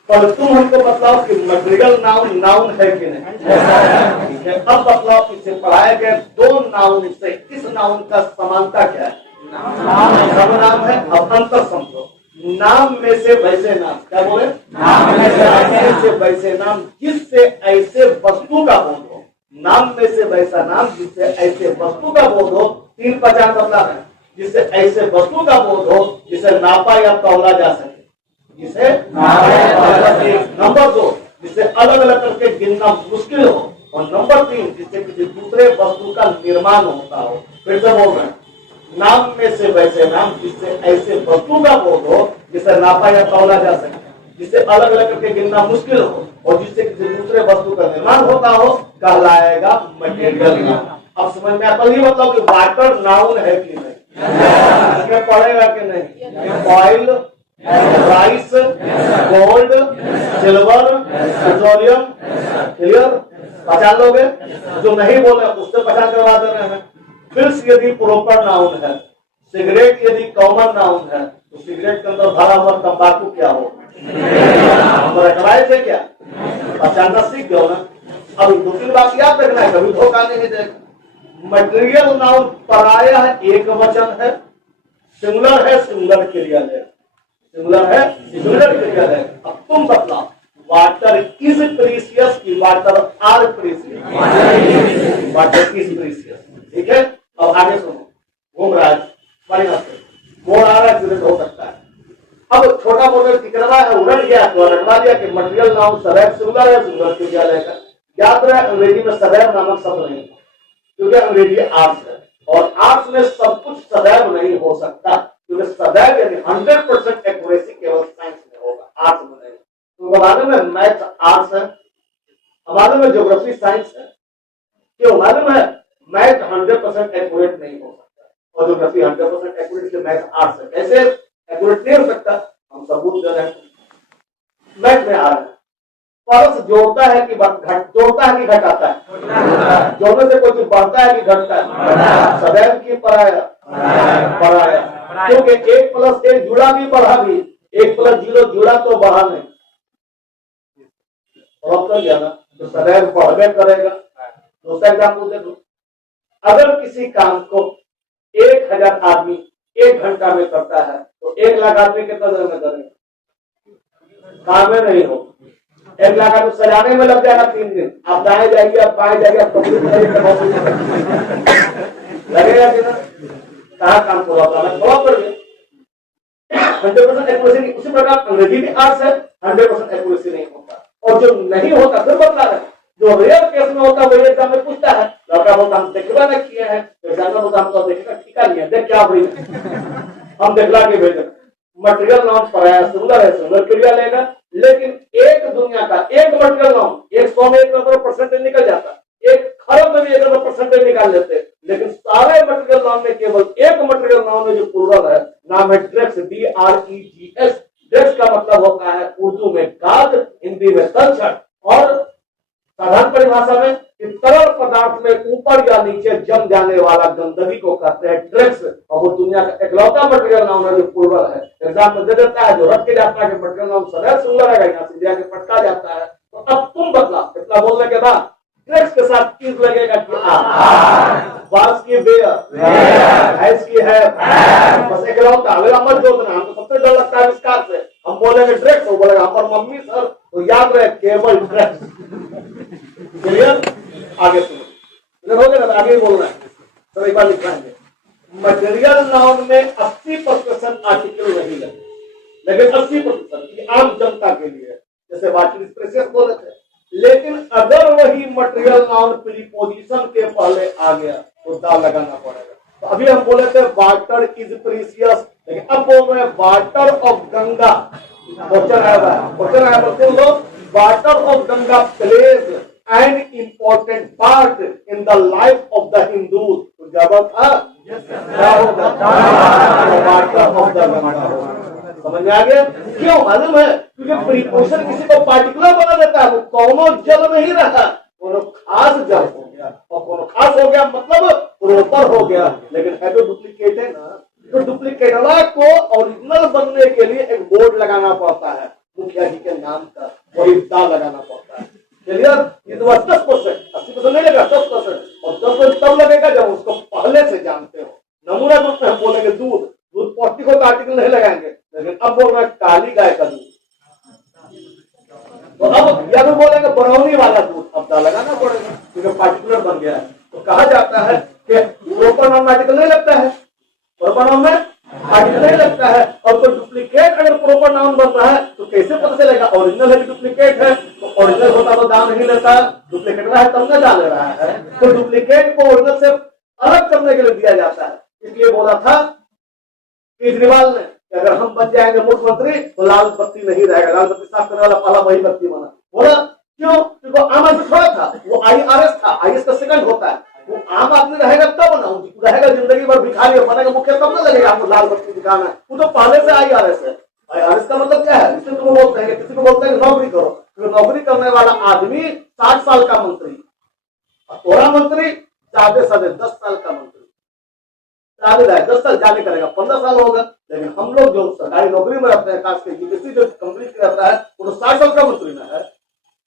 पर तुम हमको बताओ कि मटेरियल नाउन नाउन है कि नहीं। ठीक है, अब बतलाओ इससे पढ़ाए गए दो नाउन से इस नाउन का समानता क्या है? सब नाम है। अब अंतर समझो। नाम में से वैसे नाम, क्या बोले? नाम में से वैसे नाम, जिससे ऐसे वस्तु का बोध हो। नाम में से वैसा नाम जिससे ऐसे वस्तु का बोध हो, 3 पहचान बदला है, जिससे ऐसे वस्तु का बोध हो जिसे नापा या तौला जा सके, जिसे नंबर 2 जिसे अलग अलग करके गिनना मुश्किल हो, और नंबर 3 जिससे किसी दूसरे वस्तु का निर्माण होता हो। फिर से बोल रहे हैं, नाम में से वैसे नाम जिससे ऐसे वस्तु का बोध हो जिसे नापा या तौला जा सके, जिसे अलग अलग करके गिनना मुश्किल हो, और जिससे किसी दूसरे वस्तु का निर्माण होता हो, कहलाएगा मटेरियल नाउन। अब समझ में आता है, मतलब कि वाटर नाउन है कि नहीं, इसमें पड़ेगा कि नहीं, oil, rice, gold, silver, petroleum, clear, पहचान लोगे? जो नहीं बोले उससे पहचान करवा दे रहे हैं। फिर यदि प्रॉपर नाउन है, सिगरेट यदि कॉमन नाउन है, तो सिगरेट के अंदर भरा हुआ तंबाकू क्या हो, थे क्या, पहचानना सीख गया ना। अब 2-3 बात याद रखना है, कभी धोखा नहीं देगा। मटेरियल नाउन पराया है, एक वचन है, सिंगुलर है, सिंगुलर क्रियालय, सिंगुलर है, सिंगुलर क्रियालय। अब तुम बतलाओ, वाटर इज प्रीसियस की water are precious, water is precious, ठीक है। अब आगे सुनो, घूमराज मोड़ आ रहा है, हो सकता है। अब छोटा मोटा टिकरवा है, उलट गया तो रटवा दिया कि मटेरियल नाउन सदैव सिंगुलर है, सिंगुलर क्रियालय का। याद रहे अंग्रेजी में सदैव नामक शब्द नहीं, क्योंकि अंग्रेजी आर्ट्स है, और आर्ट्स में सब कुछ सदैव नहीं हो सकता, क्योंकि सदैव यानी 100% एक्यूरेसी केवल साइंस में होगा, आर्ट्स में नहीं। तो मालूम है मैथ आर्ट्स है, मालूम है ज्योग्राफी साइंस है, क्यों मालूम है मैथ 100% एक्यूरेट नहीं हो सकता, और ज्योग्राफी 100% एक्यूरेट, इसलिए मैथ आर्ट्स है। कैसे एक्यूरेट नहीं हो सकता, हम सबूत दे रहे हैं। मैथ में आ रहा है, परस जोड़ता है कि जोड़ता है कि घटाता है, जोड़ने से कोई चीज बढ़ता है कि घटता है, सदैव की पराया, पराया, क्योंकि 1 + 1 जुड़ा भी बढ़ा भी, 1 + 0 जुड़ा तो बढ़ा नहीं, और कर गया ना, तो सदैव बढ़ करेगा। दूसरा एग्जाम्पल दे दो, अगर किसी काम को 1000 आदमी 1 घंटा में करता है, तो 1 लाख आदमी कितना देर में करेगा, काम में नहीं हो। 1 लाख आदमी सजाने में लग जाएगा 3 दिन, आप दाएं जाइए, आप बाएं जाइए, आप लगेगा कि ना, कहाँ काम पूरा होता है, थोड़ा कर गया 100% एक्यूरेसी नहीं। उसी प्रकार अंग्रेजी भी आर्ट्स है, 100% एक्यूरेसी नहीं होता, और जो नहीं होता फिर बता रहे, जो रेयर केस में होता है वही एग्जाम में पूछता है, लड़का बोलता हम देखवा नहीं किए हैं, तो एग्जामिनर बोलता हम तो देखेगा ठीका नहीं है, देख क्या भाई हम देखला के भेजे। मटेरियल नाउन पराया सिंगुलर है, सिंगुलर क्रिया लेगा, लेकिन एक दुनिया का एक मटेरियल नाउन 100 में 1% निकल जाता, 1 खरब में भी 1% निकाल लेते, लेकिन सारे मटेरियल नाउन में केवल एक मटेरियल नाउन में जो प्लूरल है, नाम है ड्रेग्स, DREGS। ड्रेग्स का मतलब होता है उर्दू में गाद, हिंदी में तलछट, और साधारण परिभाषा में तरल पदार्थ में ऊपर या नीचे जम जाने वाला गंदगी को कहते हैं ड्रेग्स, और वो दुनिया का एकलौता मटेरियल नाउन है जो प्लूरल है। एग्जाम्पल दे देता है, जो रट के जाता है कि मटेरियल नाउन सदैव सिंगुलर है, यहाँ से जाके पटका जाता है। तो अब तुम बदला, इतना बोलने के बाद ड्रेग्स के साथ चीज लगेगा कि बांस की बेयर, भैंस की है, बस एकलौता, अगला मत जोड़ना, हमको सबसे डर लगता है विस्तार से, हम बोलेंगे ड्रेग्स, वो बोलेगा हमारी मम्मी सर, तो याद रहे केवल ड्रेग्स। क्लियर? आगे सुनो, हो गया, आगे बोल रहे हैं, तो एक बार लिखाएंगे, मटेरियल नाउन में 80% आर्टिकल नहीं लगे, लेकिन 80% की आम जनता के लिए, जैसे वाटर इज प्रेशियस बोले थे, लेकिन अगर वही मटेरियल नाउन प्रीपोजिशन के पहले आ गया तो दा लगाना पड़ेगा। तो अभी हम बोले थे वाटर इज प्रीशियस, लेकिन अब बोल रहे हैं वाटर ऑफ गंगा, क्वेश्चन आया तो सुन लो, water of Ganga plays an important part in the life of the Hindus. तो जब था क्या होगा, वाटर ऑफ द गंगा, समझ में आ गया? क्यों मालूम है? क्योंकि प्रीपोजिशन किसी को पार्टिकुलर बना देता है, वो कोनो जल नहीं रहा, कोनो खास जल हो गया, और कोनो खास हो गया मतलब प्रॉपर हो गया, लेकिन है तो डुप्लीकेट है ना। तो डुप्लीकेटवा को ओरिजिनल बनने के लिए एक बोर्ड लगाना पड़ता है, मुखिया जी के नाम का, वही दा लगाना पड़ता है। क्लियर? ये तो 10%, 80% नहीं लगेगा, 10%, और 10% तब लगेगा जब उसको पहले से जानते हो। नमूना रूप में हम बोलेंगे दूध, दूध पौष्टिक हो तो आर्टिकल नहीं लगाएंगे, लेकिन अब बोल रहे हैं काली गाय का दूध, तो अब या तो बोलेंगे बरौनी वाला दूध, अब दा लगाना पड़ेगा, क्योंकि पार्टिकुलर कि प्रॉपर नॉन आर्टिकल नहीं लगता है, प्रॉपर नाउन में आर्टिकल नहीं लगता है। और कोई डुप्लीकेट अगर प्रॉपर नाउन बन रहा है तो कैसे पता चलेगा ओरिजिनल है कि डुप्लीकेट है? तो ओरिजिनल होता तो दाम नहीं लेता, डुप्लीकेट रहा है तब ना दाम ले रहा है। तो डुप्लीकेट को ओरिजिनल से अलग करने के लिए दिया जाता है। इसलिए बोला था केजरीवाल ने कि अगर हम बन जाएंगे मुख्यमंत्री तो लाल बत्ती नहीं रहेगा, लाल बत्ती साफ करने वाला पहला वही व्यक्ति बना। बोला क्यों? क्योंकि आम आदमी थोड़ा था, वो IRS था, IAS का सेकंड होता है। वो आम आदमी रहेगा तब ना, रहेगा जिंदगी भर भिखारी बनेगा मुखिया तब ना लगेगा आपको लाल बत्ती दिखाना है। वो तो पहले से IRS है। IRS का मतलब क्या है? जिसे तुम बोलते हैं, किसी को बोलते हैं नौकरी करो, तो नौकरी करने वाला आदमी 60 साल का मंत्री, थोड़ा मंत्री ज्यादा से 10 साल का मंत्री, 10 साल जाने करेगा, 15 साल होगा। लेकिन हम लोग जो सरकारी नौकरी में रहते हैं, खास कर यूपीएससी जो कंपनी रहता है, वो तो 60 साल का मंत्री ना है।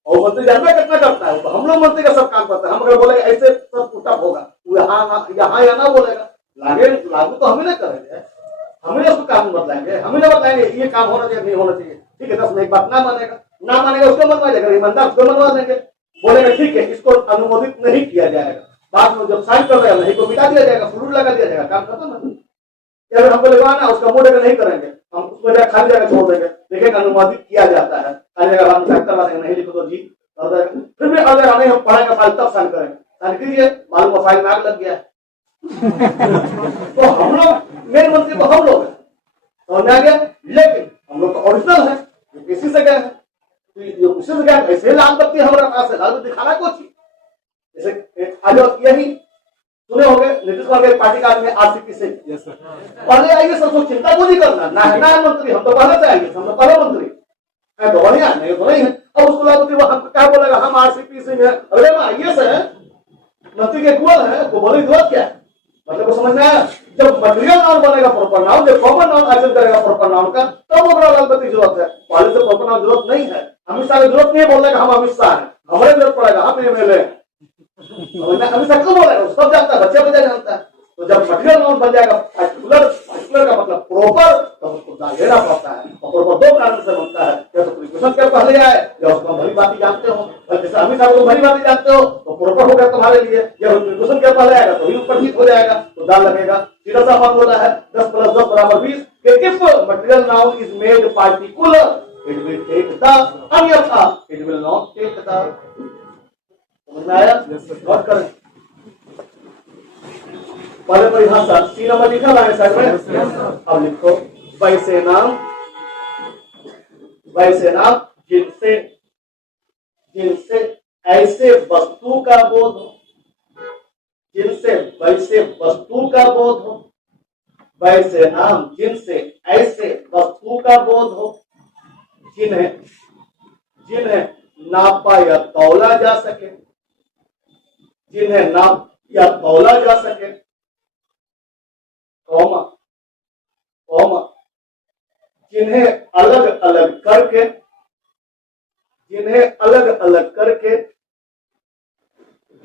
और मंत्री जानना कितना करता है, तो हम लोग मंत्री का सब काम करते हैं। हम अगर बोलेंगे ऐसे सब पुटअप होगा, वो यहाँ या ना बोलेगा, लागू तो हम ही ना करेंगे, हम ही उसको कानून बदलाएंगे, हम ही ना बताएंगे ये काम होना चाहिए नहीं होना चाहिए। ठीक है, 10 में एक बात ना मानेगा उसको मनवा देगा, ईमानदार उसको मनवा देंगे, बोलेगा ठीक है इसको अनुमोदित नहीं किया जाएगा, बाद में जब साइन कर देगा नहीं को मिटा दिया जाएगा, फ्लूट लगा दिया जाएगा, काम खत्म है। अगर हमको लगवाना उसका मूड अगर नहीं करेंगे, हम उसको खाली जगह छोड़ देंगे, देखिएगा अनुमोदित किया जाता है, खाली जगह हम साइन करवा देंगे, नहीं लिखो तो जी कर देगा, फिर भी अगर नहीं हम पढ़ाएंगे फाइल तब साइन करेंगे, साइन कीजिए, मालूम है फाइल में आग लग गया तो हम लोग मेन मंत्री तो हम लोग हैं, समझ में आ गया। लेकिन हम लोग तो ओरिजिनल है, किसी से गए हैं, किसी से गए ऐसे लाल बत्ती हमारे पास है, लाल बत्ती दिखाना कुछ जैसे आज यही सुने होंगे नीतीश कुमार के पार्टी का आदमी आरसीपी से पहले आइए, सबको चिंता को नहीं करना, ना है ना मंत्री, हम तो पहले से आइए, हम तो पहले मंत्री है, बढ़िया नहीं तो नहीं है। अब उसको लागू हम क्या बोलेगा, हम आरसीपी से है, अरे हम आइए से है, मंत्री के कुल है, तो बोले जरूरत क्या है, मतलब को समझ में आया। जब मटेरियल नाउन बनेगा प्रॉपर नाउन, जब कॉमन नाउन हासिल करेगा प्रॉपर नाउन का, तब ओकरा लाल बत्ती जरूरत है, पहले से प्रॉपर नाउन जरूरत नहीं है। अमित शाह की जरूरत नहीं बोलने का, हम अमित शाह है, हमारे जरूरत पड़ेगा, हम एमएलए हैं, अमित शाह क्यों बोलेगा, सब जानता है, बच्चा जानता है। तो जब मटेरियल नाउन बन जाएगा पर्टिकुलर का मतलब प्रॉपर, तो उसको दाग लेना पड़ता है, और प्रॉपर दो कारण से बनता है, या तो प्रिकॉशन के पहले आए, या उसको भली बात जानते हो, जैसे अमित शाह को भली बात जानते हो तो प्रॉपर हो गया तुम्हारे लिए, या प्रिकॉशन के पहले आएगा तो ही ऊपर ठीक हो जाएगा, तो दाल लगेगा। सीधा सा फॉर्मूला है 10 + 10 = 20, if material noun is made particular it will take the, अन्यथा it will not take the. समझ में आया? नोट करें पहले परिभाषा, 3 नंबर लिखा है साइड में, अब लिखो वैसे नाम जिनसे ऐसे वस्तु का बोध हो, जिनसे वैसे वस्तु का बोध हो, वैसे नाम जिनसे ऐसे वस्तु का बोध हो, जिन्हें नापा या तौला जा सके, जिन्हें नाप या तौला जा सके, जिन्हें अलग अलग करके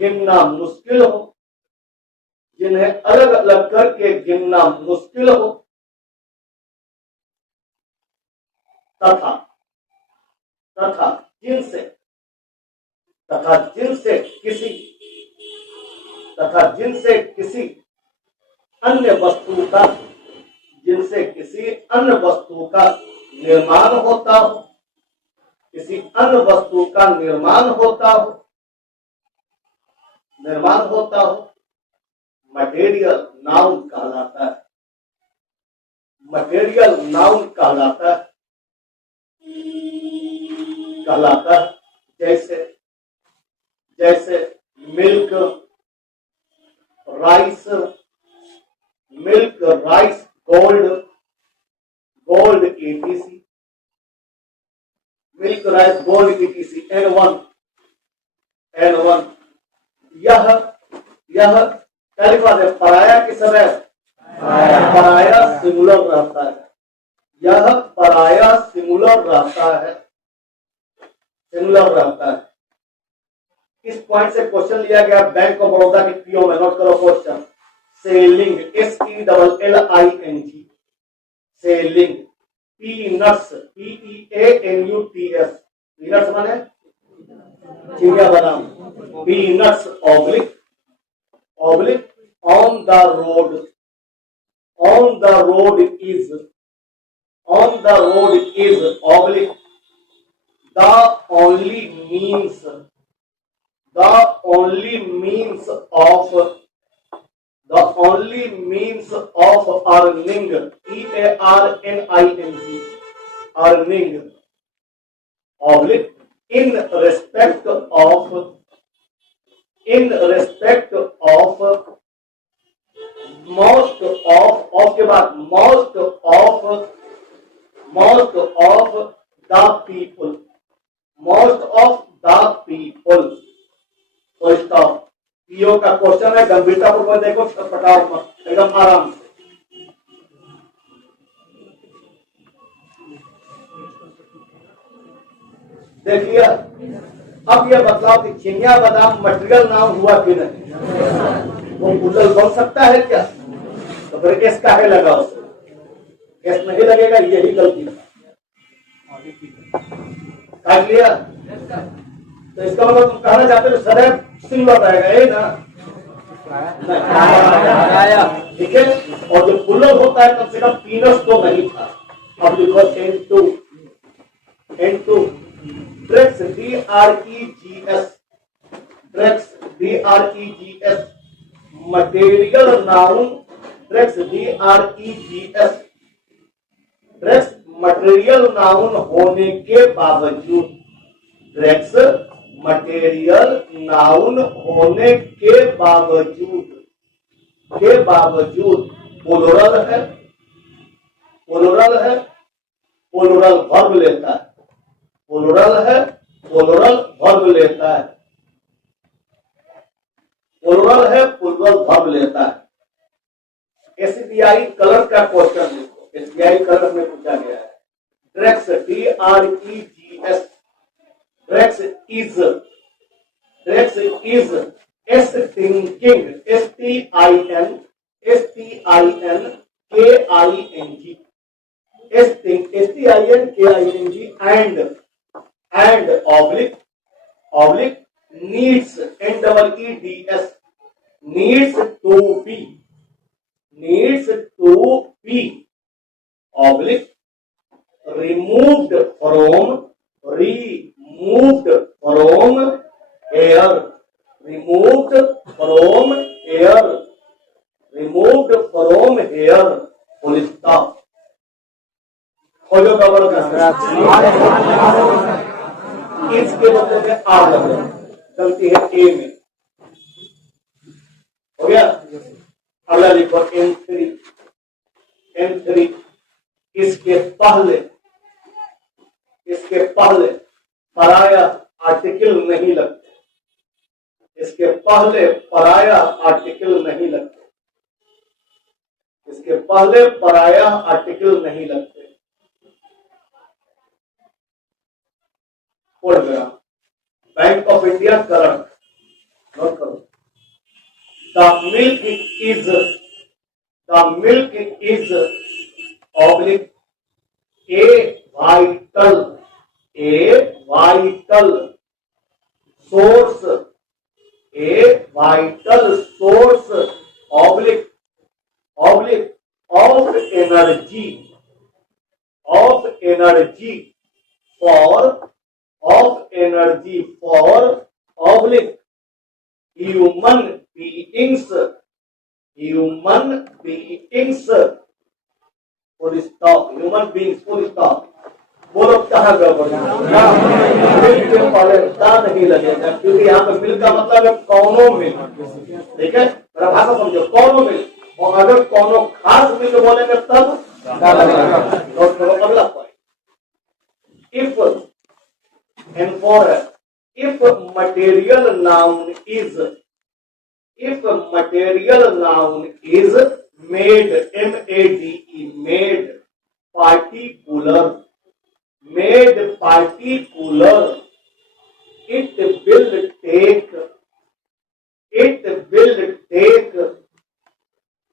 गिनना मुश्किल हो, जिन्हें अलग अलग करके गिनना मुश्किल हो, तथा जिनसे किसी अन्य वस्तु का निर्माण होता हो, मटेरियल नाउन कहलाता है। जैसे milk, rice, gold etc, milk rice gold etc, N1 यह क्या लिखा है, पराया के समय पराया सिंगुलर रहता है, यह पराया सिंगुलर रहता है। इस पॉइंट से क्वेश्चन लिया गया बैंक ऑफ बड़ौदा के पीओ में, नोट करो question, selling SELLING, selling, peanuts PEANUTS, peanuts माने चिड़िया बादाम, peanuts oblique the road, on the road is, on the road is oblique, the only means, the only means of, the only means of earning, EARNING, earning, oblique, in respect of, in respect of, most of के बाद most of the people, most of the people, तो इसका पीओ का क्वेश्चन है, गंभीरता पूर्वक देखो, पटाओ मत, एकदम आराम से। देख लिया। अब यह बदलाव कि चिनिया बादाम मटेरियल नाम हुआ कि नहीं, वो कुल्लल बन सकता है क्या? तो फिर केस काहे लगा उसको? केस नहीं लगेगा, यही गलती था। काट लिया। तो इसका मतलब तुम कहना चाहते हो सदैव सिल्वर रहेगा, ये ना? ठीक है। और जो कुल्लल होता है कम से कम पीनस तो नहीं था। अब लिखो N2 Drex, DREGS, Drex, DREGS, material noun, Drex, DREGS, Drex material noun होने के बावजूद, Drex material noun होने के बावजूद प्लूरल है, प्लूरल है, प्लूरल वर्ब लेता है, प्लूरल है, प्लूरल वर्ब लेता है, प्लूरल है, प्लूरल वर्ब लेता है। एसबीआई कलर का क्वेश्चन लिखो, एसबीआई कलर में पूछा गया है। ड्रेक्स, DREGS, ड्रेक्स is, ड्रेक्स is stinking, STINKING, STINKING, and oblique needs, NEEDS, needs to be oblique removed from air, removed from air, full stop। खोजो डबल का इसके बदले में आर लग रहा है, गलती है ए में। हो गया। अगला लिखो N3 इसके पहले पराया आर्टिकल नहीं लगते, इसके पहले पराया आर्टिकल नहीं लगते, इसके पहले पराया आर्टिकल नहीं लगते। बैंक ऑफ इंडिया करंट नोट करो। The milk is oblique a vital source, oblique of energy for oblique human beings, full stop, human beings, full stop. बोलो कहाँ गड़बड़ है? पहले नहीं लगेगा, क्योंकि यहाँ पे मिल का मतलब है कौनो मिल। ठीक है, मेरा भाषा समझो, कौनो मिल। और अगर कौनो खास मिल बोलेंगे तब अगला point, if material noun is made, MADE, made particular, it will take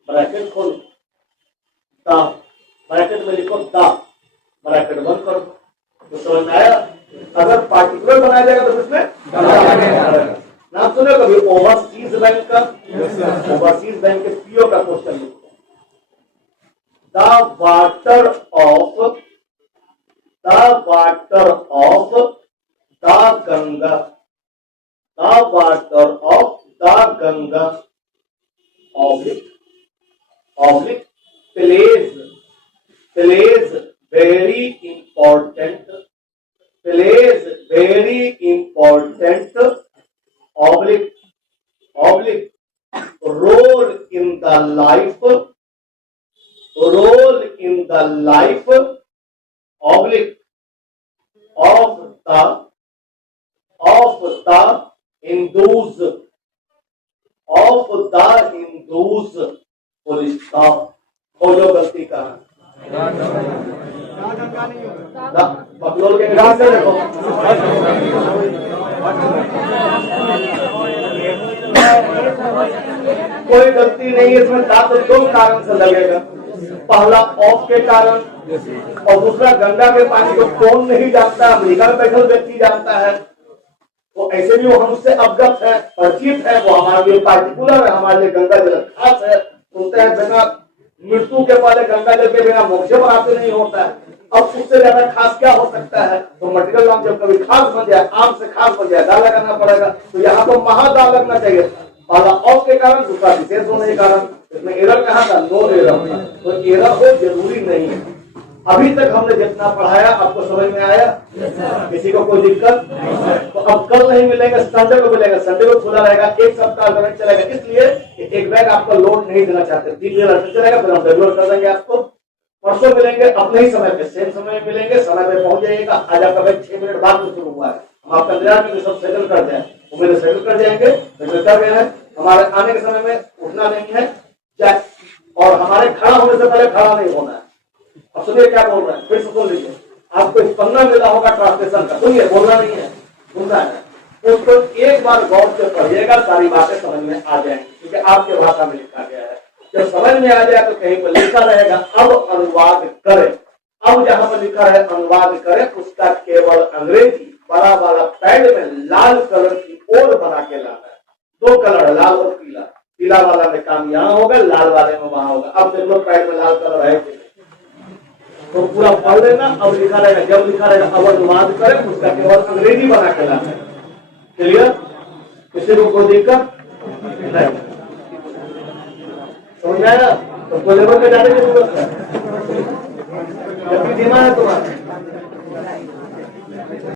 bracket खोलो, द ब्रैकेट में लिखो द, ब्रैकेट बंद करो। तो समझ में आया? अगर पार्टिकुलर बनाया जाएगा तो इसमें नाम सुने कभी ओवरसीज बैंक का? ओवरसीज बैंक के सीओ का क्वेश्चन लिखो। The water of the Ganga, the water of the Ganga oblique plays very important oblique role in the life oblique of the Hindus full stop। हो जो गलती का बकलोल के ग्रास से देखो, कोई गलती नहीं है इसमें। दांत तो दो कारण से लगेगा, पहला ऑफ के कारण और दूसरा गंगा के पानी को कौन नहीं जानता, अमेरिका में बैठे व्यक्ति जानता है। तो ऐसे भी वो हमसे अवगत है, परिचित है, वो हमारे लिए पार्टिकुलर है, हमारे लिए गंगा जल खास है। सुनते हैं बिना मृत्यु के पहले गंगा जल के बिना मोक्ष प्राप्त नहीं होता है। अब उससे ज्यादा खास क्या हो सकता है। तो मटेरियल नाम जब कभी खास बन जाए, आम से खास बन जाए, दाल लगाना पड़ेगा। तो यहाँ तो महादाल लगना चाहिए, पहला ऑफ के कारण, दूसरा विशेष होने के कारण। इसमें एरर कहाँ था, नो एरर था। तो एरर हो जरूरी नहीं है। अभी तक हमने जितना पढ़ाया आपको समझ में आया, किसी को कोई दिक्कत? तो अब कल नहीं मिलेगा, संडे को मिलेगा। संडे को खुला रहेगा, एक सप्ताह करंट चलेगा, इसलिए एक बैग आपको लोड नहीं देना चाहते। 3 दिन चलेगा, फिर हम रेगुलर कर देंगे आपको। परसों मिलेंगे अपने ही समय पे, सेम समय मिलेंगे, समय पे पहुंच जाइएगा। आज आपका बैग 6 मिनट बाद में शुरू हुआ है, हम आपका इंतजार में सब सेटल कर दें, वो मेरे सेटल कर जाएंगे। कर रहे हैं, हमारे आने के समय में उठना नहीं है और हमारे खड़ा होने से पहले खड़ा नहीं होना है। अब सुनिए क्या बोल रहे हैं, फिर से सुन लीजिए। आपको एक पन्ना मिला होगा ट्रांसलेशन का, सुनिए, बोलना नहीं है, सुनना है। उसको एक बार गौर से पढ़िएगा, सारी बातें समझ में आ जाएंगी, क्योंकि आपके भाषा में लिखा गया है। जब समझ में आ जाए तो कहीं पर लिखा रहेगा अब अनुवाद करें। अब जहां पर लिखा है अनुवाद करें, उसका केवल अंग्रेजी बड़ा वाला पैड में लाल कलर की ओर बना के लाना है। 2 कलर, लाल और पीला। पीला वाला में काम यहाँ होगा, लाल वाले में वहां होगा। अब देख लो पैड में लाल कलर है तो पूरा पढ़ लेना। अब लिखा रहेगा, जब लिखा रहेगा अब अनुवाद करें, उसका केवल अंग्रेजी बना के लाना है। क्लियर? किसी को कोई दिक्कत नहीं? समझ में आया? तो कोई लेवल पे जाने की जरूरत है, जबकि धीमा है तुम्हारा।